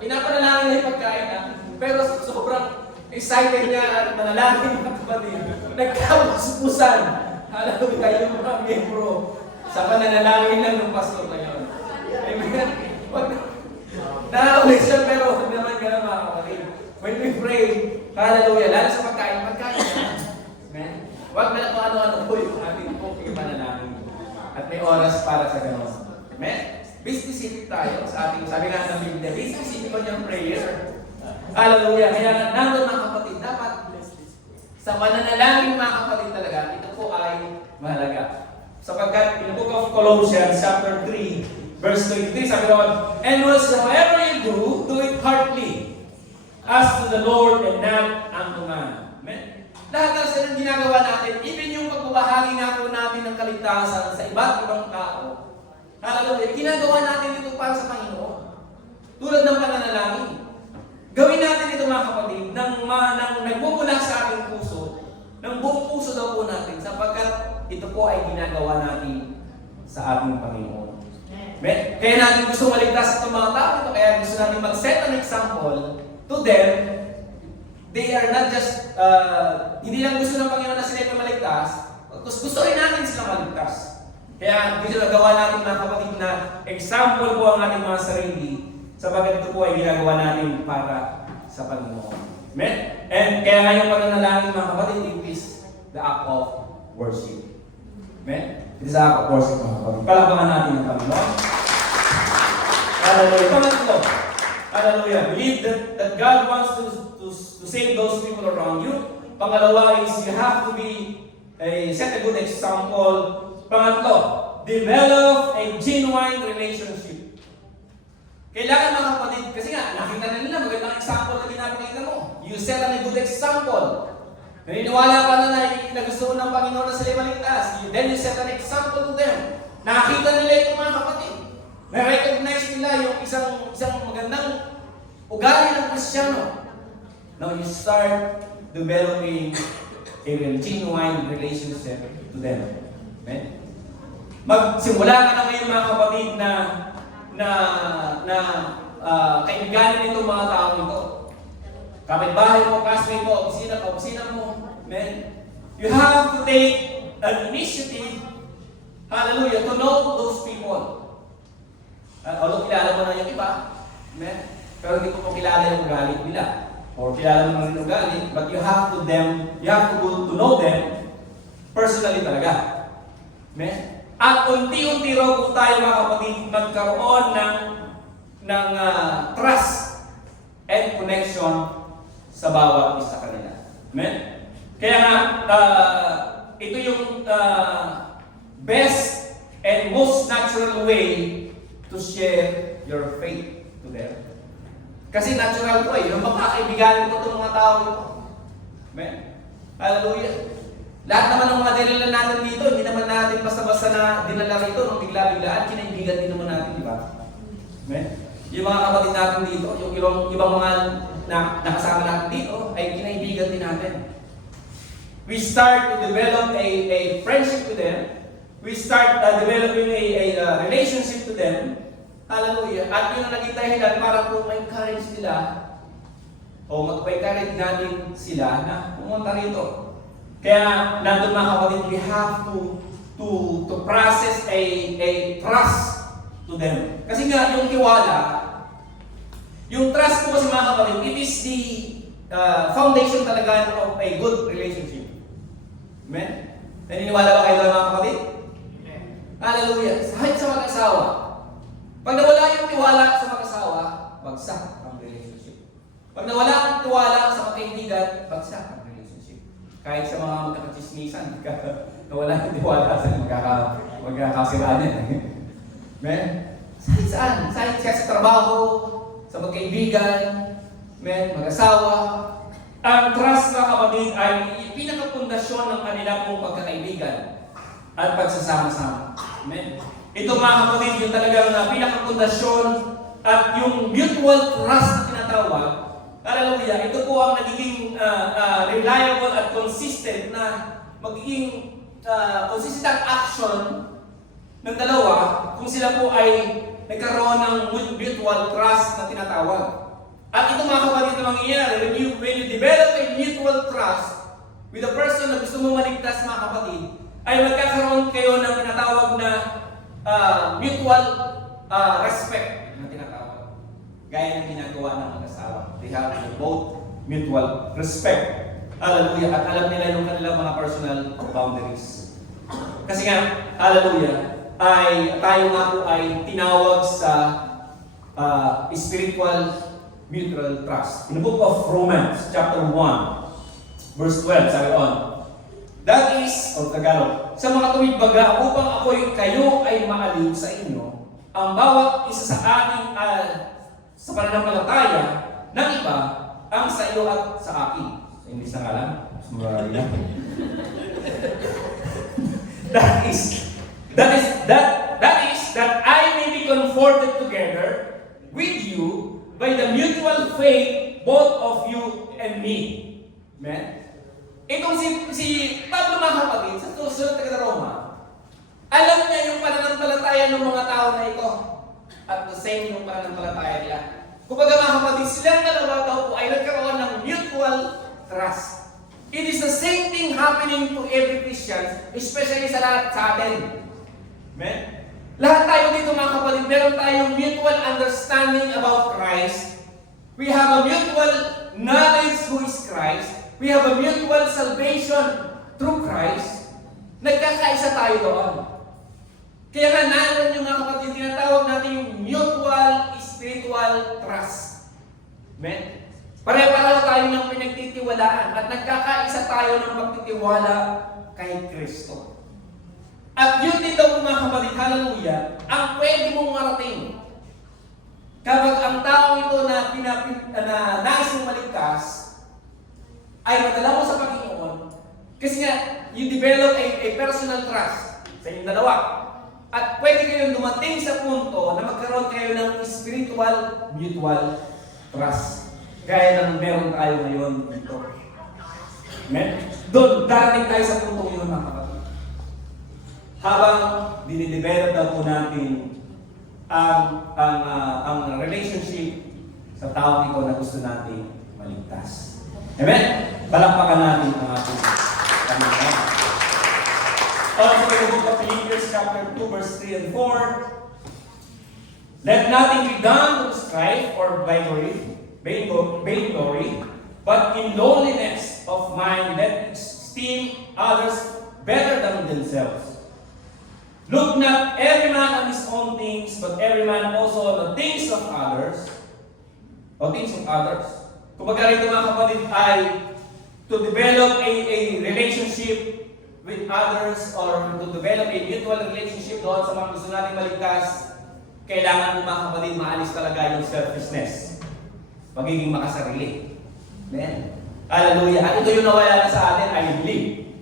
pinapanalangin na yung pagkain pero sobrang excited niya at manalangin ng kapatid. Nagkapuspusan. Alam mo kayo mga membro sa pananalangin lang ng pastor na yun. Amen? Nakaulit siya pero huwag naman ka na mga kapatid. When we pray, hallelujah, lalo sa pagkain Amen? Huwag na kung ano-ano po yung ating pong panalangin. At may oras para sa gano'n. Amen? Be specific tayo sa ating, sabi nga ng Biblia, be specific on your prayer. Hallelujah. Kaya nandun mga kapatid, dapat sa pananalangin mga kapatid talaga, ito po ay mahalaga. Sapagkat in the book of Colossians chapter 3, verse 23, sabi doon, and whatsoever you do it heartily, as to the Lord and not unto man. Amen? Lahat ng sa ginagawa natin, even yung pagbabahagi nga po natin ng kaligtasan sa iba't ibang tao, hallelujah, ginagawa natin ito para sa Panginoon. Tulad ng pananalangin. Gawin natin ito mga kapatid, nang nagmumula sa ating puso, ng buong puso daw po natin, sapagkat ito po ay ginagawa natin sa ating Panginoon. Amen? Kaya natin gusto maligtas itong mga tao ito, kaya gusto natin mag-set an example to them. They are not just, hindi lang gusto ng Panginoon na sila maligtas, gusto rin natin sila maligtas. Kaya gusto na gawa natin mga kapatid na example po ang ating mga sarili, sapagkat ito po ay ginagawa natin para sa Panginoon. Amen? And kaya nga yung pananalangin mga kapatid, it is the act of worship. Amen? It is the act of worship mga kapatid. Palabangan natin ang Panginoon. Hallelujah. Pangatlo. Hallelujah. Believe that God wants to save those people around you. Pangalawa is you have to set a good example. Pangatlo, develop a genuine relationship. Kailangan mga kapatid, kasi nga, nakita na nila, magandang example na ginapakita mo. You set a good example. Naniniwala ka na gusto ng Panginoon na sila maligtas. Then you set an example to them. Nakakita nila ito mga kapatid. Na-recognize nila yung isang magandang ugali ng Kristiyano. Now you start developing a genuine relationship to them. Amen? Magsimula ka na ngayon mga kapatid na kaibiganin itong mga taong ito. Kapitbahay mo, classmate mo, opisina mo. Amen? You have to take an initiative, hallelujah, to know those people. Although kilala mo na yung iba, amen? Pero hindi mo kilala yung ugali nila. Or kilala mo na rin ugali, but you have to go to know them personally talaga. Amen? At unti-unti raw po tayo mga kapatid magkaroon ng trust and connection sa bawat isa kanila. Amen? Kaya nga, ito yung best and most natural way to share your faith to them. Kasi natural ko yung makakaibiganin ko itong mga tao ito. Amen? Hallelujah. Lahat naman ng mga dinala natin dito, hindi naman natin basta-basta na dinala rito nung bigla-biglaan, kinaibigan din naman natin, di ba? Amen? Yung mga kapatid natin dito, yung ibang mga nakasama natin dito, ay kinaibigan din natin. We start to develop a friendship with them. We start developing a relationship to them. Hallelujah. At yun ang naging dahilan para po ma-encourage nila o mag-encourage natin sila na pumunta rito. Kaya nandun mga kapatid, we have to process a trust to them. Kasi nga yung tiwala, yung trust ko kasi mga kapatid, it is the foundation talaga of a good relationship. Amen? Naniniwala ba kayo doon mga kapatid? Hallelujah. Kahit sa mag-asawa, pag nawala yung tiwala sa mag-asawa, bagsak ang relationship. Pag nawala ang tiwala sa magkaibigan, bagsak ang relationship. Kahit sa mga magkakachismisan, nawala yung tiwala sa magkakasiraan yan. Amen? Kahit saan? Kahit sa trabaho, sa magkaibigan, mag-asawa. Ang trust na kapatid ay pinakapundasyon ng kanila pong pagkakaibigan at pagsasama-sama. Amen? Ito mga kapatid, yung talagang pinakapundasyon at yung mutual trust na tinatawag, hallelujah, ito po ang nagiging reliable at consistent na magiging consistent action ng dalawa kung sila po ay nagkaroon ng mutual trust na tinatawag. At ito mga kapatid na mangyayari, when you develop a mutual trust with a person na gusto mo maligtas mga kapatid, ay magkakaroon kayo ng tinatawag na mutual respect na tinatawag. Gaya ng ginagawa ng mag-asawa. They have both mutual respect. Hallelujah. At alam nila yung kanilang mga personal boundaries. Kasi nga, hallelujah, ay tayo nga po ay tinawag sa spiritual mutual trust. In the book of Romans, chapter 1, verse 12, sabi on, that is, o Tagalog, sa mga tuwid baga, upang kayo ay maaliw sa inyo, ang bawat isa sa ating sa pananampalataya ng iba, ang sa iyo at sa akin. Sa English na nga lang. Sumari na. that I may be comforted together with you by the mutual faith both of you and me. Amen? Itong si Pablo mga kapatid, sa susunod taga Roma, alam niya yung pananampalataya ng mga tao na ito. At the same yung pananampalataya nila. Kumbaga mga kapatid, silang dalawa daw po ay nagkaroon ng mutual trust. It is the same thing happening to every Christian, especially sa atin. Amen? Lahat tayo dito mga kapatid, meron tayong mutual understanding about Christ. We have a mutual knowledge who is Christ. We have a mutual salvation through Christ. Nagkakaisa tayo doon. Kaya nga naroon yung mga kapatid, tinatawag natin yung mutual spiritual trust. Amen? Pare-pareho tayo ng pinagtitiwalaan at nagkakaisa tayo ng magtitiwala kay Kristo. At yun din daw mga kapatid, hallelujah, ang pwede mong marating kapag ang tao ito na nais mong maligtas ay madala mo sa Panginoon Kasi nga, you develop a personal trust sa inyong dalawa. At pwede kayong dumating sa punto na magkaroon kayo ng spiritual mutual trust. Gaya ng meron tayo ngayon dito. Amen? Doon, darating tayo sa punto yun, mga kapatid. Habang dinidevelop daw po natin ang relationship sa taong ito na gusto natin maligtas. Amen? Palakpakan natin ang ating Panginoon. Also, in the book of Philippians chapter 2, verse 3 and 4, let nothing be done to strife or vainglory, but in lowliness of mind let esteem others better than themselves. Look not every man on his own things, but every man also on the things of others. O things of others. Kumbaga rito mga kapatid ay to develop a relationship with others or to develop a mutual relationship doon sa mga gusto natin maligtas, kailangan mo mga kapatid maalis talaga yung selfishness. Magiging makasarili. Amen? Hallelujah. At ito yung nawala na sa atin, I believe.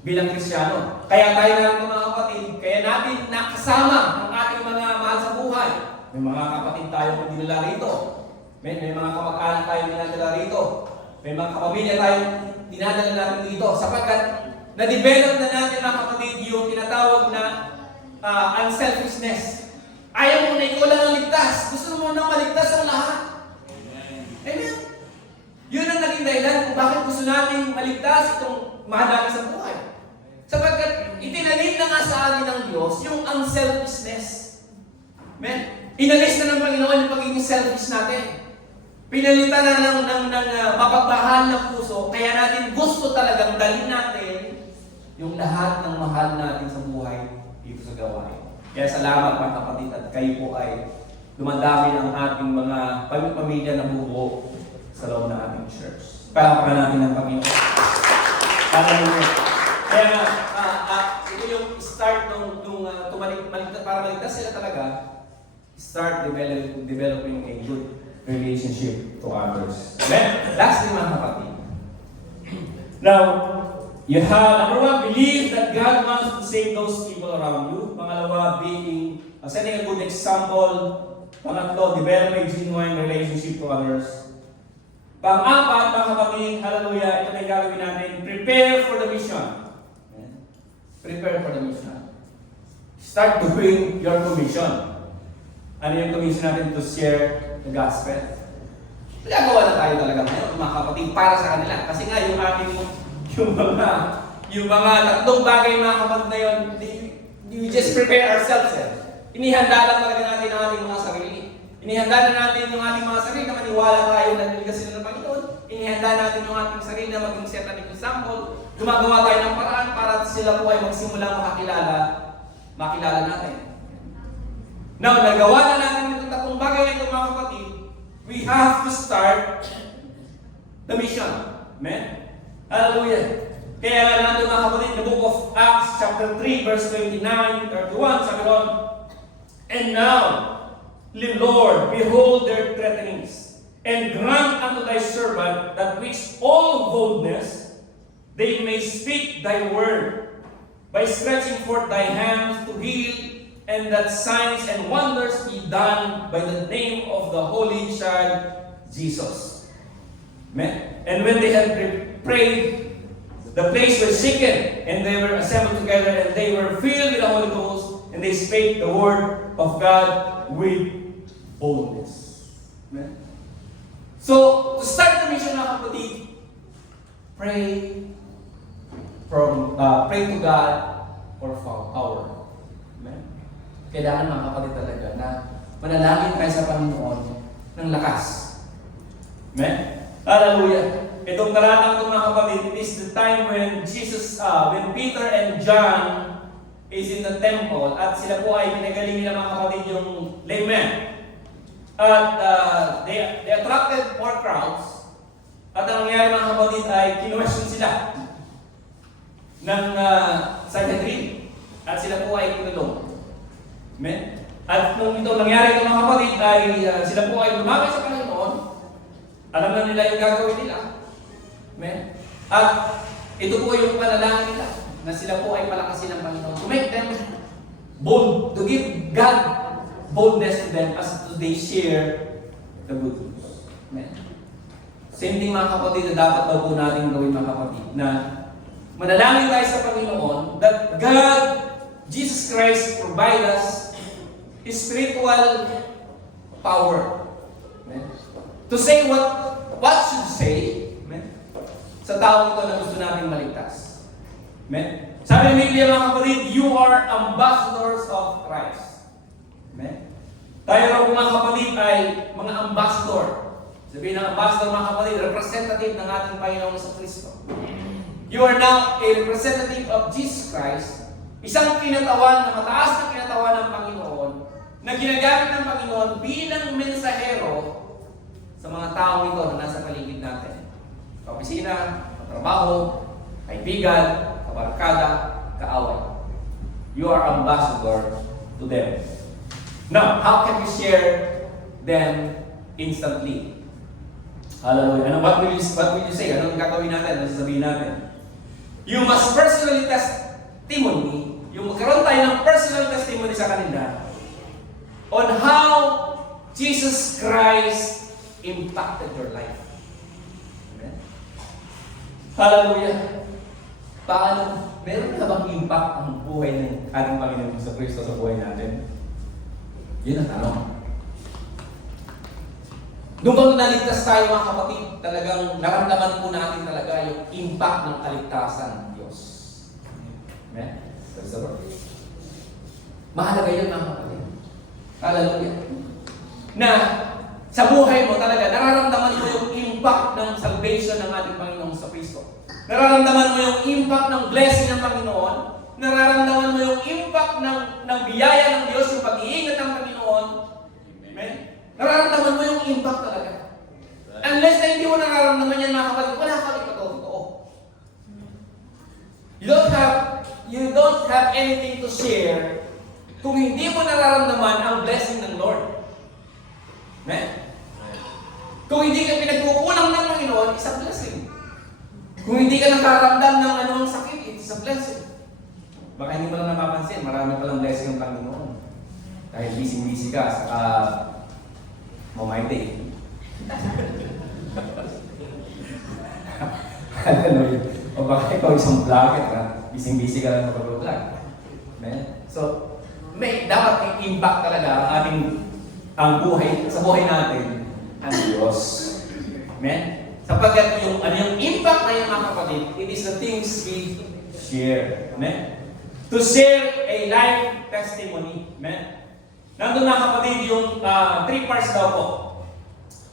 Bilang Kristiyano. Kaya tayo na mga kapatid, kaya natin nakasama ang ating mga mahal sa buhay. May mga kapatid tayo kung dinala rito. May mga kamag-anak tayo dinadala rito. May mga kapamilya tayo dinadala natin dito. Sapagkat na-develop na natin mga kapatid yung tinatawag na unselfishness. Ayaw mo na ikaw lang ang ligtas. Gusto mo na maligtas ang lahat. Amen. Yun ang naging dahilan kung bakit gusto natin maligtas itong mahal natin sa buhay. Sapagkat itinanim na nga sa atin ng Diyos yung unselfishness. Amen. Inalis na ng Panginoon yung pagiging selfish natin. Pinalitan na ng mapagmahal ng puso, kaya natin gusto talagang dalhin natin yung lahat ng mahal natin sa buhay dito sa gawain. Kaya salamat mga kapatid at kayo po ay dumadami ang ating mga pamilya na bubuo sa loob ng ating church. Palakpakan natin ang Panginoon. Hallelujah. Kaya ito yung start para maligtas sila talaga, start developing a good relationship to others. Amen? Lastly mga kapatid. Now, you have, number one, believe that God wants to save those people around you. Pangalawa, setting a good example. Pangatlo, develop a genuine relationship to others. Pang-apat, mga kapatid, hallelujah, ito na yung gagawin natin, prepare for the mission. Amen? Prepare for the mission. Start doing your commission. Ano yung commission natin? To share the gospel. Nagagawa na tayo talaga ngayon, mga kapatid, para sa kanila. Kasi nga, yung mga tatlong bagay, mga kapatid na yun, we just prepare ourselves. Inihanda lang talaga natin ang ating mga sarili. Inihanda na natin yung ating mga sarili na maniwala tayo na niligas sila ng Panginoon. Inihanda natin yung ating sarili na maging set an example. Gumagawa tayo ng paraan para sila po ay magsimula makilala natin. Now, nagawa na natin itong tatlong bagay na ito mga kapatid, we have to start the mission. Amen? Hallelujah. Kaya nga natin mga kapatid, the book of Acts chapter 3 verse 29, 31, sabi doon, and now, Lord, behold their threatenings, and grant unto thy servant that which all boldness they may speak thy word, by stretching forth thy hands to heal, and that signs and wonders be done by the name of the Holy Child Jesus. Amen. And when they had prayed, the place was shaken, and they were assembled together, and they were filled with the Holy Ghost, and they spake the word of God with boldness. Amen. So, to start the mission, mga kapatid, pray to God for power. Amen. Kailangan mga kapatid talaga na manalangin tayo sa Panginoon ng lakas. Amen. Hallelujah. Itong talatang ito mga kapatid, it is the time when when Peter and John is in the temple at sila po ay pinagaling nila mga kapatid yung lame man. At they attracted more crowds. At ang nangyari mga kapatid ay kinuwestiyon sila ng Sanhedrin. At sila po ay kinulong. Amen? At nung ito nangyari ito mga kapatid ay sila po ay lumapit sa Panginoon. Alam na nila yung gagawin nila. Amen? At Ito po yung panalangin nila, na sila po ay palakasin ng Panginoon. To make them bold, to give God boldness to them as they share the good news. Amen. Same thing mga kapatid na dapat daw po natin gawin mga kapatid, na manalangin tayo sa Panginoon that God, Jesus Christ, provide us His spiritual power. Amen. To say what should say, amen, sa taong ito na gusto natin maligtas. Amen. Sabi ng Biblia mga kapatid, you are ambassadors of Christ. Amen. Tayo raw mga kapatid ay mga ambassador. Sabihin ng ambassador mga kapatid, representative ng ating Panginoon sa Kristo. You are now a representative of Jesus Christ, isang kinatawan na mataas na kinatawan ng Panginoon, na ginagamit ng Panginoon bilang mensahero sa mga taong ito na nasa paligid natin. Kaopisina, katrabaho, kaibigan, kabarkada, kaaway. You are ambassador to them. Now, how can we share them instantly? Hallelujah. What will you say? Anong gagawin natin? Ano sasabihin natin? You must personally testimony, yung magkaroon tayo ng personal testimony sa kanila on how Jesus Christ impacted your life. Amen? Hallelujah. Paano? Meron na bang impact ang buhay ng ating Panginoon sa Kristo sa buhay natin? Yun ang tanong. Nung bang naligtas tayo mga kapatid, talagang naramdaman po natin talaga yung impact ng kaligtasan ng Diyos. Amen? Praise the Lord. Mahalaga yun mga kapatid. Hallelujah. Na sa buhay mo talaga, nararamdaman mo yung impact ng salvation ng ating Panginoon sa Kristo. Nararamdaman mo yung impact ng blessing ng Panginoon. Nararamdaman mo yung impact ng biyaya ng Diyos, yung pag-iingat ng Panginoon. Amen? Nararamdaman mo yung impact talaga. Unless na hindi mo nararamdaman yan mga kapatid, wala ka rin totoo. You don't have anything to share kung hindi mo nararamdaman ang blessing ng Lord. Amen? Kung hindi ka pinagkukulang ng Panginoon, isang blessing. Kung hindi ka nakaramdam ng anumang sakit, it's a blessing. Baka hindi mo lang napapansin, marami palang blessing ng Panginoon. Dahil busy-busy ka, saka Day. Hallelujah. O baka ikaw isang vlogger, ha? Busy-busy ka lang mag-vlog. So, dapat may impact talaga ang buhay, sa buhay natin, ang Diyos. Amen? Sapagkat yung impact na yung mga kapatid, it is the things we share. Amen? To share a life testimony. Amen? Nandun na kapatid yung 3 parts daw po.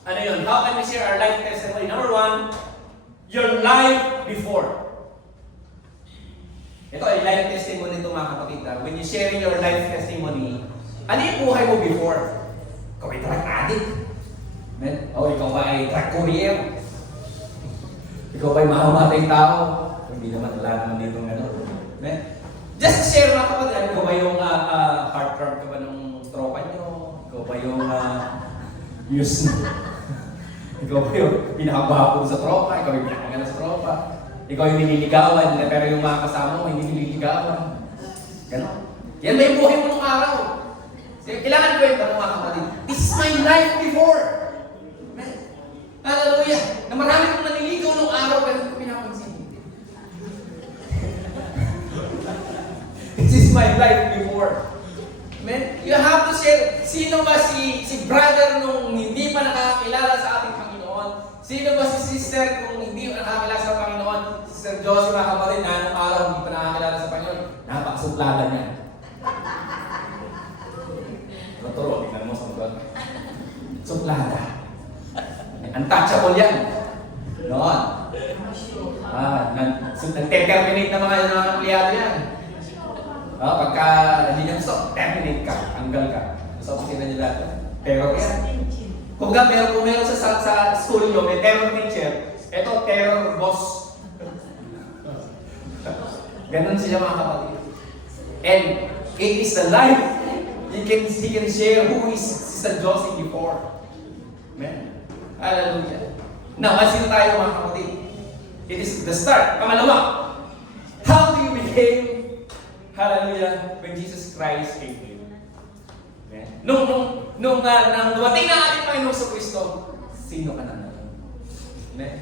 Ano yun? How can we share our life testimony? Number 1, your life before. Ito ay life testimony ito mga kapatid. When you share your life testimony, ano yung buhay mo before? Ikaw ay drug addict. O ikaw ba ay drug courier? Ikaw ba ay mahamatay tao? Hindi naman, wala naman dito ng ano. Just to share mga kapatid, ikaw ba yung heartthrob ka ba ng tropa nyo? Ikaw ba yung ikaw ba yung pinakabapo sa tropa? Ikaw yung pinakagana sa tropa? Ikaw yung nililigawan, pero yung mga kasama mo hindi nililigawan. Ganon. Yan ba yung buhay mo nung araw? Kailangan ko yung mga kapatid. This is my life before. Amen. Hallelujah. Na marami kong naniligaw nung araw pero hindi ko pinapansin. This is my life before. Amen? You have to share. Sino ba si brother nung hindi pa nakakilala sa ating Panginoon? Sino ba si sister kung hindi pa nakakilala sa Panginoon? Sister Josie, mga kapatid, na anong araw hindi pa nakakilala sa Panginoon? Napakasuplada niya. Totoo, tingnan mo sa mga. Suplada. Untouchable yan. Noon. Nag-terminate na mga empleyado yan. Pagka hindi niya gusto, terminate ka, hanggal ka. Sa opisina niya dati. Pero yan. Kung meron sa school nyo, may terror teacher, ito terror boss. Ganon siya mga kapatid. And it is the life he can share who is Sister Josie before. Amen. Hallelujah. Now, sino tayo mga kapatid? It is the start. Pangalawa, how do you behave, hallelujah, when Jesus Christ came to you? Amen. Nung dumating na ating Panginoon sa Kristo, sino ka na ngayon? Amen.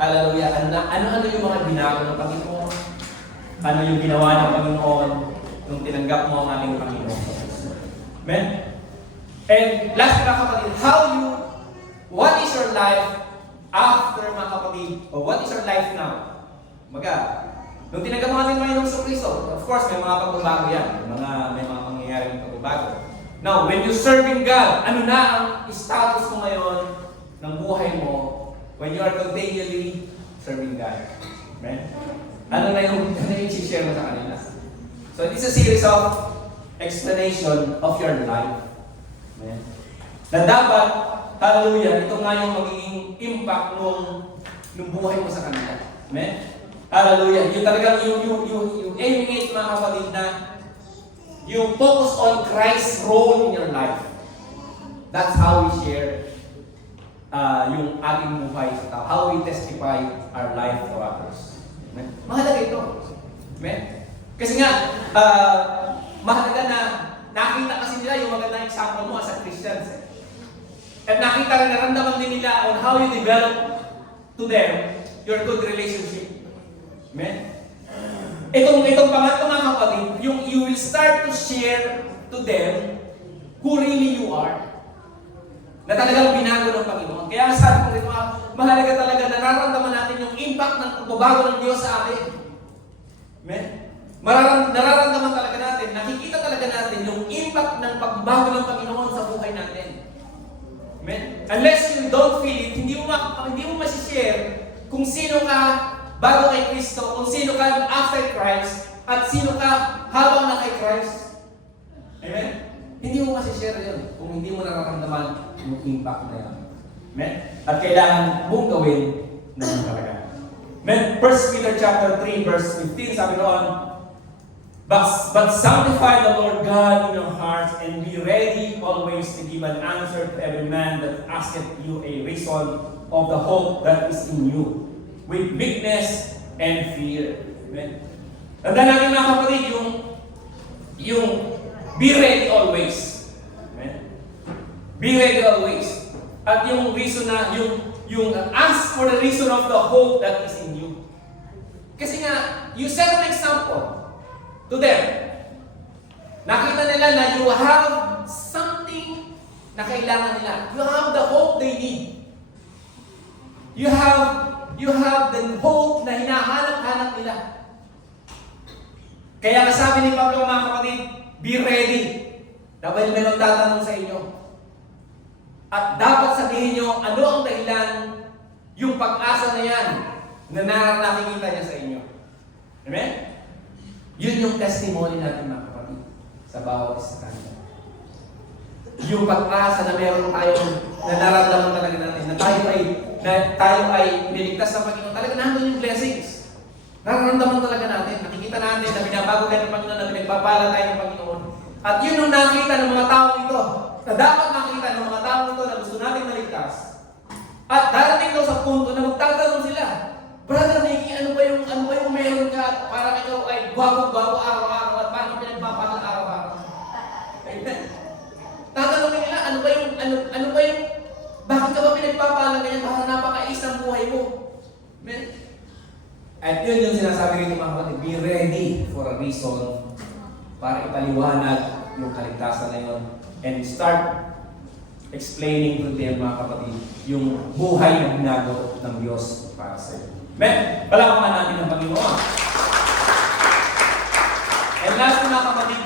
Hallelujah. Ano yung mga binago ng Panginoon? Ano yung ginawa ng Panginoon nung tinanggap mo ang ating Panginoon sa Kristo? Amen. And last, mga kapatid, what is your life after, mga kapatid, or what is your life now? Nung tinanggap mo ating Panginoon sa Kristo, of course, may mga pagbabago yan. May mga mangyayaring pagbabago. Now, when you're serving God, ano na ang status mo ngayon ng buhay mo when you are continually serving God? Amen? Ano yung i-share mo sa kanila? So, it's a series of explanation of your life. Amen? Na dapat, hallelujah, ito nga yung magiging impact nung buhay mo sa kanila. Amen? Hallelujah. Yung talagang you aiming it, mga kapatid, na you focus on Christ's role in your life. That's how we share yung ating buhay sa tao. How we testify our life to others. Amen? Mahalaga ito. Amen? Kasi nga, mahalaga na nakita kasi nila yung magandang example mo as a Christians. At nakita rin, naramdaman din nila on how you develop to them your good relationship. Amen? Itong pangatlo, mga kapatid, you will start to share to them who really you are. Na talagang binago ng Panginoon. Kaya sabi ko dito, mahalaga talaga na nararamdaman natin yung impact ng pagbabago ng Diyos sa atin. Amen? Nararamdaman talaga natin, nakikita talaga natin yung impact ng pagbabago ng Panginoon sa buhay natin. Amen? Unless you don't feel it, hindi mo masishare kung sino ka bago kay Kristo, kung sino ka after Christ, at sino ka habang na kay Christ. Amen? Hindi mo masishare yun kung hindi mo nararamdaman yung impact na yan. Amen? At kailangan mong gawin na yun talaga. Amen? 1 Peter chapter 3 verse 15, sabi noon, But sanctify the Lord God in your hearts, and be ready always to give an answer to every man that asketh you a reason of the hope that is in you, with meekness and fear. Amen? Tandaan natin, mga kapatid, yung be ready always. Amen? Be ready always. At yung reason na, yung ask for the reason of the hope that is in you. Kasi nga, you set an example to them. Nakita nila na you have something na kailangan nila. You have the hope they need. You have the hope na hinahanap-hanap nila. Kaya nasabi ni Pablo, mga kapatid, be ready. Dahil may magtatanong sa inyo. At dapat sabihin nyo, ano ang dahilan yung pag-asa na yan na nakikita niya sa inyo. Amen? Yun yung testimony natin, mga kapatid, sa bawat isa kanila. Yung pag-asa na meron tayong nararamdaman talaga natin, na tayo ay niligtas ng Panginoon. Talaga nandun yung blessings. Nararamdaman talaga natin. Nakikita natin na binabago tayo ng Panginoon, na pinagpapala tayo ng Panginoon. At yun yung nakita ng mga tao ito, na dapat makita ng mga tao ito na gusto natin maligtas. At darating daw sa punto na magtatanong sila, Brother Nicky, ano ba yung meron ka para ikaw ay gwapo-gwapo araw-araw at parang pinagpapala araw-araw? Amen. Tatanungin nila, ano ba yung bakit ka ba pinagpapala ganyan para napakais ng buhay mo? Amen. At yun yung sinasabi rito, mga kapatid, be ready for a reason para ipaliwanag yung kaligtasan na yun. And start explaining to them, mga kapatid, yung buhay na binago ng Diyos para sa iyo. Amen? Palakpakan natin ng Panginoon. And last, mga kapatid,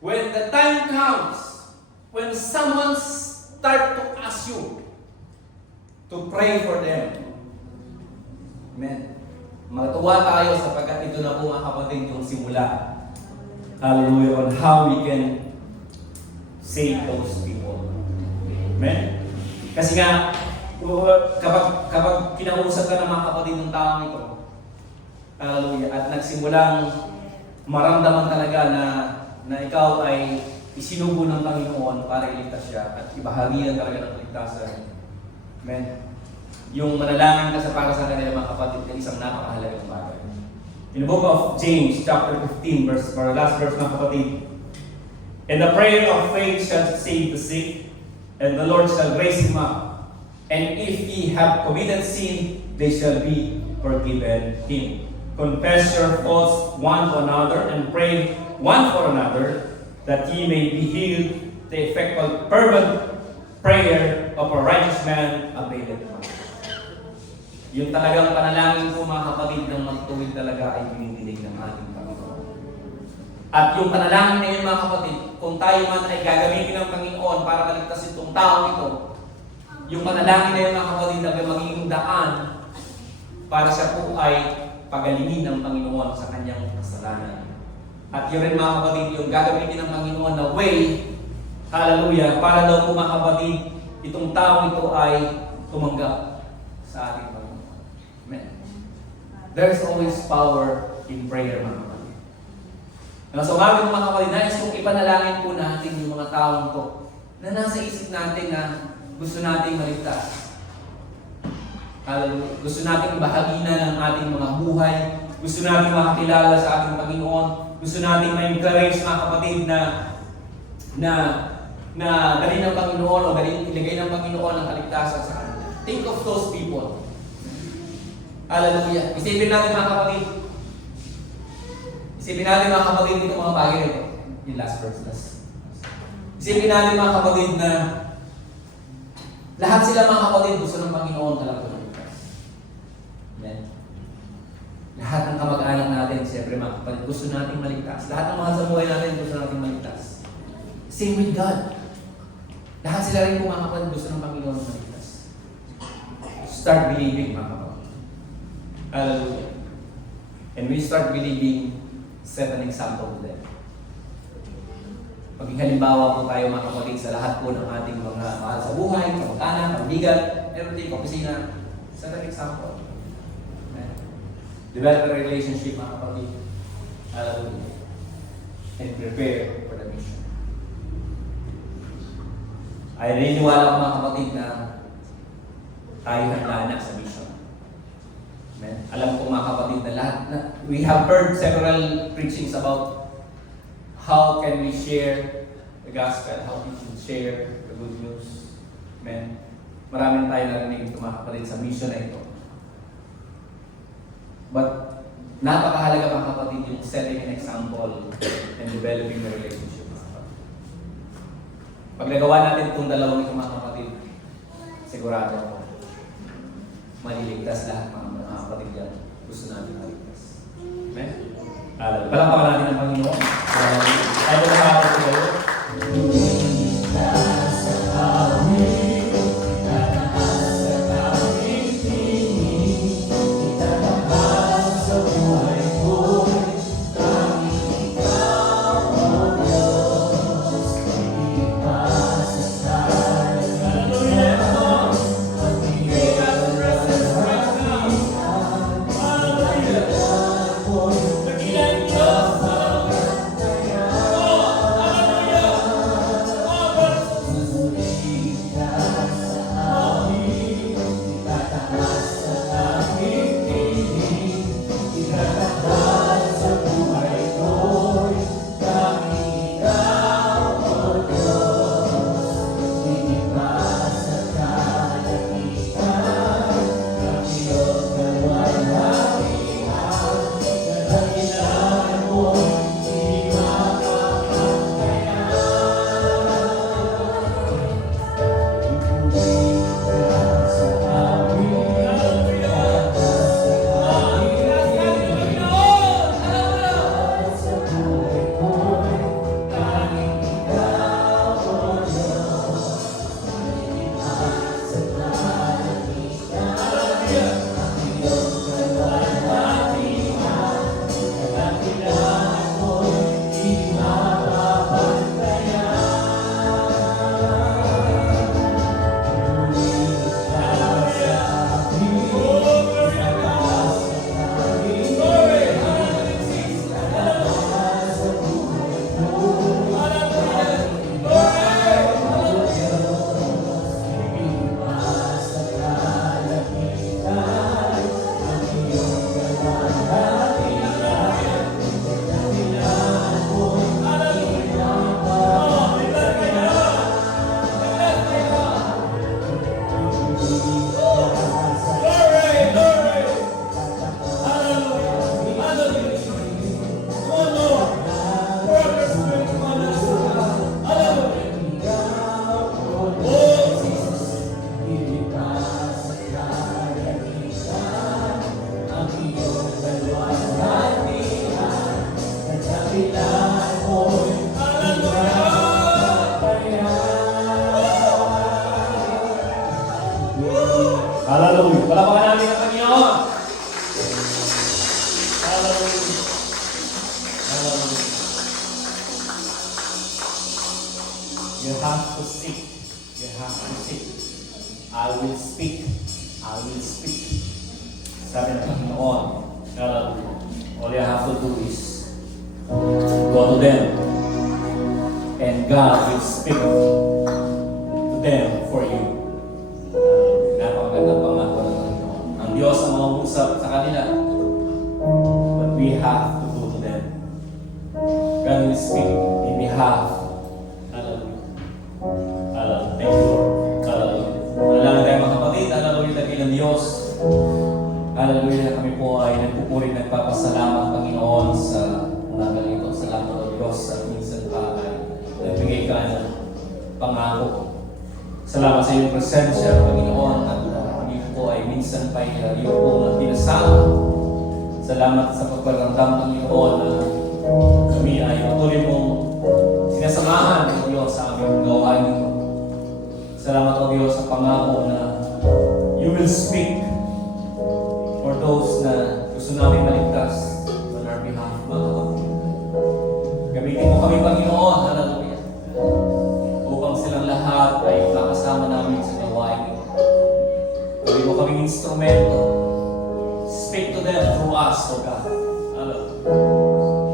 when the time comes, when someone start to ask you to pray for them, amen. Matuwa tayo sapagkat ito na po, mga kapatid, yung simula. Hallelujah, on how we can save those people. Amen? Kasi nga, kapag kinausap ka ng mga kapatid ng taong ito, hallelujah, at nagsimulang maramdaman talaga na ikaw ay isinugo ng Panginoon para iligtas siya at ibahagian talaga ng kaligtasan. Amen? yung manalangin ka sa para sa kanila mga kapatid na isang napakahalagang bagay. In the book of James, chapter 15, verse, or last verse mga kapatid, "And the prayer of faith shall save the sick, and the Lord shall raise him up. And if ye have committed sin, they shall be forgiven him. Confess your faults one to another, and pray one for another, that ye may be healed. The effectual fervent prayer of a righteous man availeth much." Yung talagang panalangin po mga kapatid ng magtuwid talaga ay binidinig ng ating Panginoon. At yung panalangin na yun mga kapatid, kung tayo man ay gagamitin ng Panginoon para maligtas itong taong ito, yung panalangin na yun mga kapatid ay magiging daan para siya po ay pagalingin ng Panginoon sa kanyang kasalanan. At yun rin mga kapatid, yung gagamitin ng Panginoon na way, hallelujah, para daw po mga kapatid, itong taong ito ay tumanggap sa ating Panginoon. Amen. There's always power in prayer mga kapatid. So umaga mga kapatid, nais kong ipanalangin po natin yung mga taong to na nasa isip natin na gusto nating maligtas. Gusto nating bahagina ng ating mga buhay. Gusto nating makakilala sa ating Panginoon. Gusto nating ma-encourage mga kapatid na dali ng Panginoon o ilagay ng Panginoon ang kaligtasan sa kanila. Think of those people. Hallelujah. Isipin natin mga kapatid. Isipin natin mga kapatid itong mga bagay ito. Yung last verse. Isipin natin mga kapatid na lahat sila mga kapatid gusto ng Panginoon talaga. Amen. Lahat ng kamag-anak natin, siyempre mga kapatid, gusto nating maligtas. Lahat ng mga sa buhay natin gusto nating maligtas. Same with God. Lahat sila rin po mga kapatid gusto ng Panginoon maligtas. Start believing mga kapatid. Hallelujah. And we start believing, set an example to them. Maging halimbawa po tayo mga kapatid sa lahat po ng ating mga mahal sa buhay, kamag-anak, kaibigan, everything, opisina. Set an example. Amen. Develop a relationship mga kapatid. Hallelujah. And prepare for the mission. Ay naniniwala ko mga kapatid na tayo handa na sa mission. Amen. Alam ko mga kapatid na lahat na we have heard several preachings about how can we share the gospel, how we can share the good news. Amen. Maraming tayo narinig ito mga kapatid sa mission na ito. But napakahalaga mga kapatid yung setting an example and developing a relationship mga kapatid. Pag nagawa natin itong dalawang ito mga kapatid, sigurado ako maliligtas lahat mga kapatid yan. Gusto natin maligtas. Amen? Palakpakan natin ang Panginoon. Tayo na kapatid ko kayo. Hallelujah. Hallelujah. Palapakan namin ang Panginoon. Hallelujah. Hallelujah. You have to speak. You have to speak. I will speak. I will speak. Sabi ng Panginoon. Hallelujah. All you have to do is go to them. And God will speak to them for you. Napakagandang pangako ng Panginoon. Ang Diyos ang mangusap sa kanila. But we have to go to them. God will speak in behalf. Hallelujah. Hallelujah. Thank you, Lord. Hallelujah. Manalangin tayo mga kapatid. Hallelujah. Lagi ng Diyos. Hallelujah. Kami po ay nagpupuri, nagpapasalamat, Panginoon, sa umaga nito. Salamat o Diyos sa minsan pa ay nagbigay ka ng pangako. Salamat sa iyong presensya, Panginoon, at kami po ay minsan pa ay iyong pong pinasama. Salamat sa pagparamdam, Panginoon, na kami ay patuloy mong sinasamahan ng Diyos sa aming gawain nito. Salamat o Diyos sa pangako na you will speak for those na gusto namin maligtas on our behalf, mga kapatid. Gamitin mo kami, Panginoon, hallelujah, upang silang lahat ay makasama namin sa gawain ito. Gawin mo kaming instrumento. Speak to them through us, O God. Hallelujah.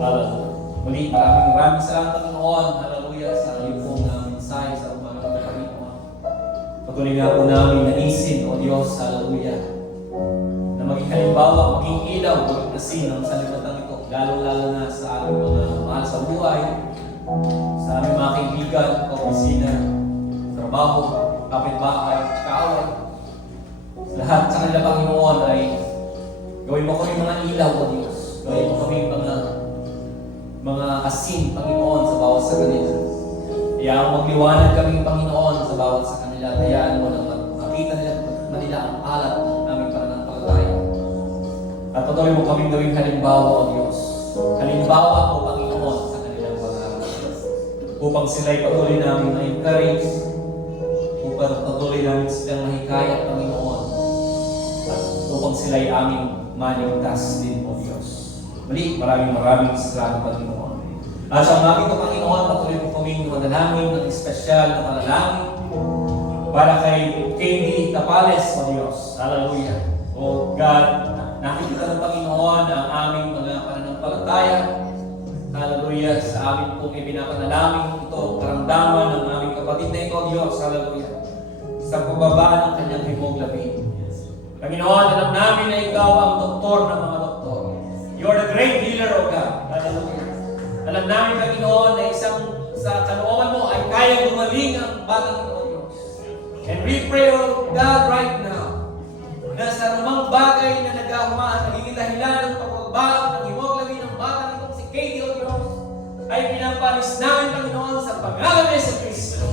Hallelujah. Muli, maraming salamat, Panginoon. Hallelujah. Sa iyong pong mensahe sa umaga ng Panginoon. Patuloy nga po namin naisin, O Diyos, hallelujah, na maging halimbawa, maging ilaw, maging asin ang sanlibutan ito. Lalo-lalo na sa aming mga mahal sa buhay, sa aming mga kaibigan, kaopisina, trabaho, kapitbahay, kaaway. Sa lahat sa kanila, Panginoon, ay gawin mo kami mga ilaw, O Diyos. Gawin mo kami mga asin, Panginoon, sa bawat sa kanila. Hayaan mo magliwanag kami, Panginoon, sa bawat sa kanila. Hayaan mo na makita nila ang alat ng aming pananampalataya. At patuloy mo kaming gawing halimbawa, O Diyos. Halimbawa, O Panginoon, sa kanilang pangarap. Upang sila'y patuloy namin ma-encourage, upang patuloy namin silang mahikayat, Panginoon, at upang sila'y aming maligtas din, O Diyos. Muli, maraming salamat, Panginoon. At sa umaga ito, Panginoon, patuloy mo kaming manalangin ng espesyal na panalangin para kay Katie Tapales, O Diyos. Hallelujah. O God, nakikita ng Panginoon ang aming mga pananampalataya. Hallelujah. Sa amin pong ipinapanalangin ito, karamdaman ng aming kapatid na ito, Diyos. Hallelujah. Sa pagbaba ng kanyang hemoglobin. Panginoon, alam namin na ikaw ang doktor ng mga doktor. You are the great healer, O God. Hallelujah. Alam namin, Panginoon, na sa kalooban mo ay kaya gumaling ang batang ito, O Diyos. And we pray, O God, right now, na sa namang bagay na nagkahumaan, nagiging dahilan ng pagbaba ng hemoglobin ng batang itong si Katie, O Diyos, ay pinapalis namin, Panginoon, sa pangalan ni Kristo.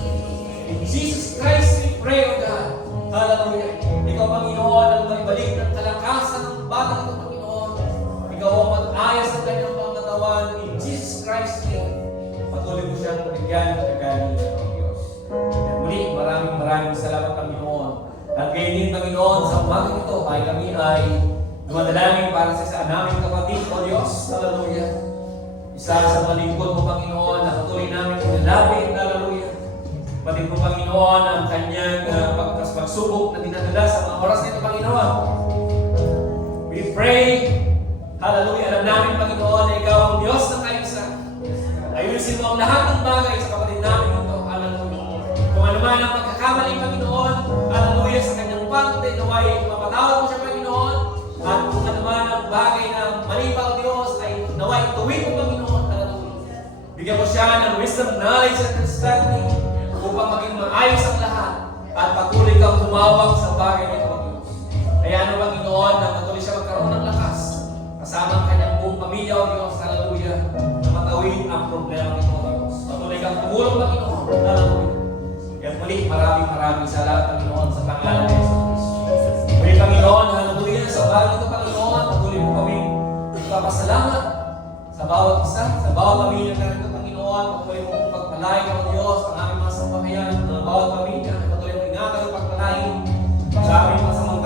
In Jesus Christ, we pray, O God. Hallelujah. Ikaw, Panginoon, ang magbalik ng kalakasan ng batang ito, Panginoon. Ikaw ang mag-ayos ng kanyang mga katawan. In Jesus Christ, patuloy mo siyang bigyan ng kagaling ng Diyos. At muli, maraming salamat, Panginoon. At gayon din, Panginoon, sa umagang ito ay kami ay dumadalangin para sa naming kapatid, O Diyos. Hallelujah. Isa sa mga lingkod mo, Panginoon, na patuloy namin inalapit. Hallelujah. Pati po, Panginoon, ang kanyang pagsubok na dinadala sa mga oras nito, Panginoon. We pray, hallelujah, alam namin, Panginoon, na ikaw ang Diyos ng kaisa. Ayusin mo ang lahat ng bagay sa kapatid namin ito. Hallelujah. Kung ano man ang pagkakamali, Panginoon, hallelujah, sa kanyang parte, naway mapatawad mo siya, Panginoon. At kung ano man ang bagay na mali pa, O Diyos, ay naway tuwid mo, Panginoon. Hallelujah. Bigyan mo siya ng wisdom, knowledge, and understanding upang maging maayos ang lahat at patuloy kang tumawag sa bagay nito, O Diyos. Kaya ano, Panginoon, na patuloy siya magkaroon ng lakas kasama ang kanyang buong pamilya, O Diyos. Hallelujah. Na matawid ang problema nito, O Diyos. Patuloy kang tumulong, Panginoon. Hallelujah. Kaya muli, maraming salamat, Panginoon, sa pangalan ni Jesus. Muli, Panginoon, hallelujah, sa bagay nito, Panginoon, patuloy mo kaming ipapasalamat sa bawat isa, sa bawat pamilya na rin, Panginoon. Patuloy mo kong pagpalain, O Diyos, ang aming mga sambahayan, ang bawat pamilya. Patuloy mo ingatan ang pagpalain sa aming mga samang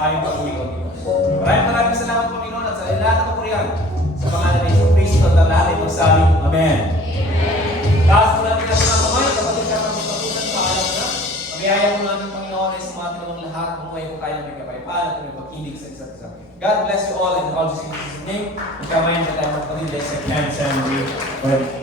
sa aming pag-uwi ko dito. Maraming salamat, Panginoon, at sa lahat ng kapurihan sa pangalan ni Jesus Cristo at lahat ay magsabi, Amen. Taas po natin natin ang kamay, kapatid ka ng pagpatunan, paalam na. Mabiyaya po natin, Panginoon, ay sumatin ng lahat, kumuhay po tayo ng may kapayapaan at may pag-ibig sa isa't isa. God bless you all in all Jesus' name. Magkamayan na tayo, kapatid, let's hands and we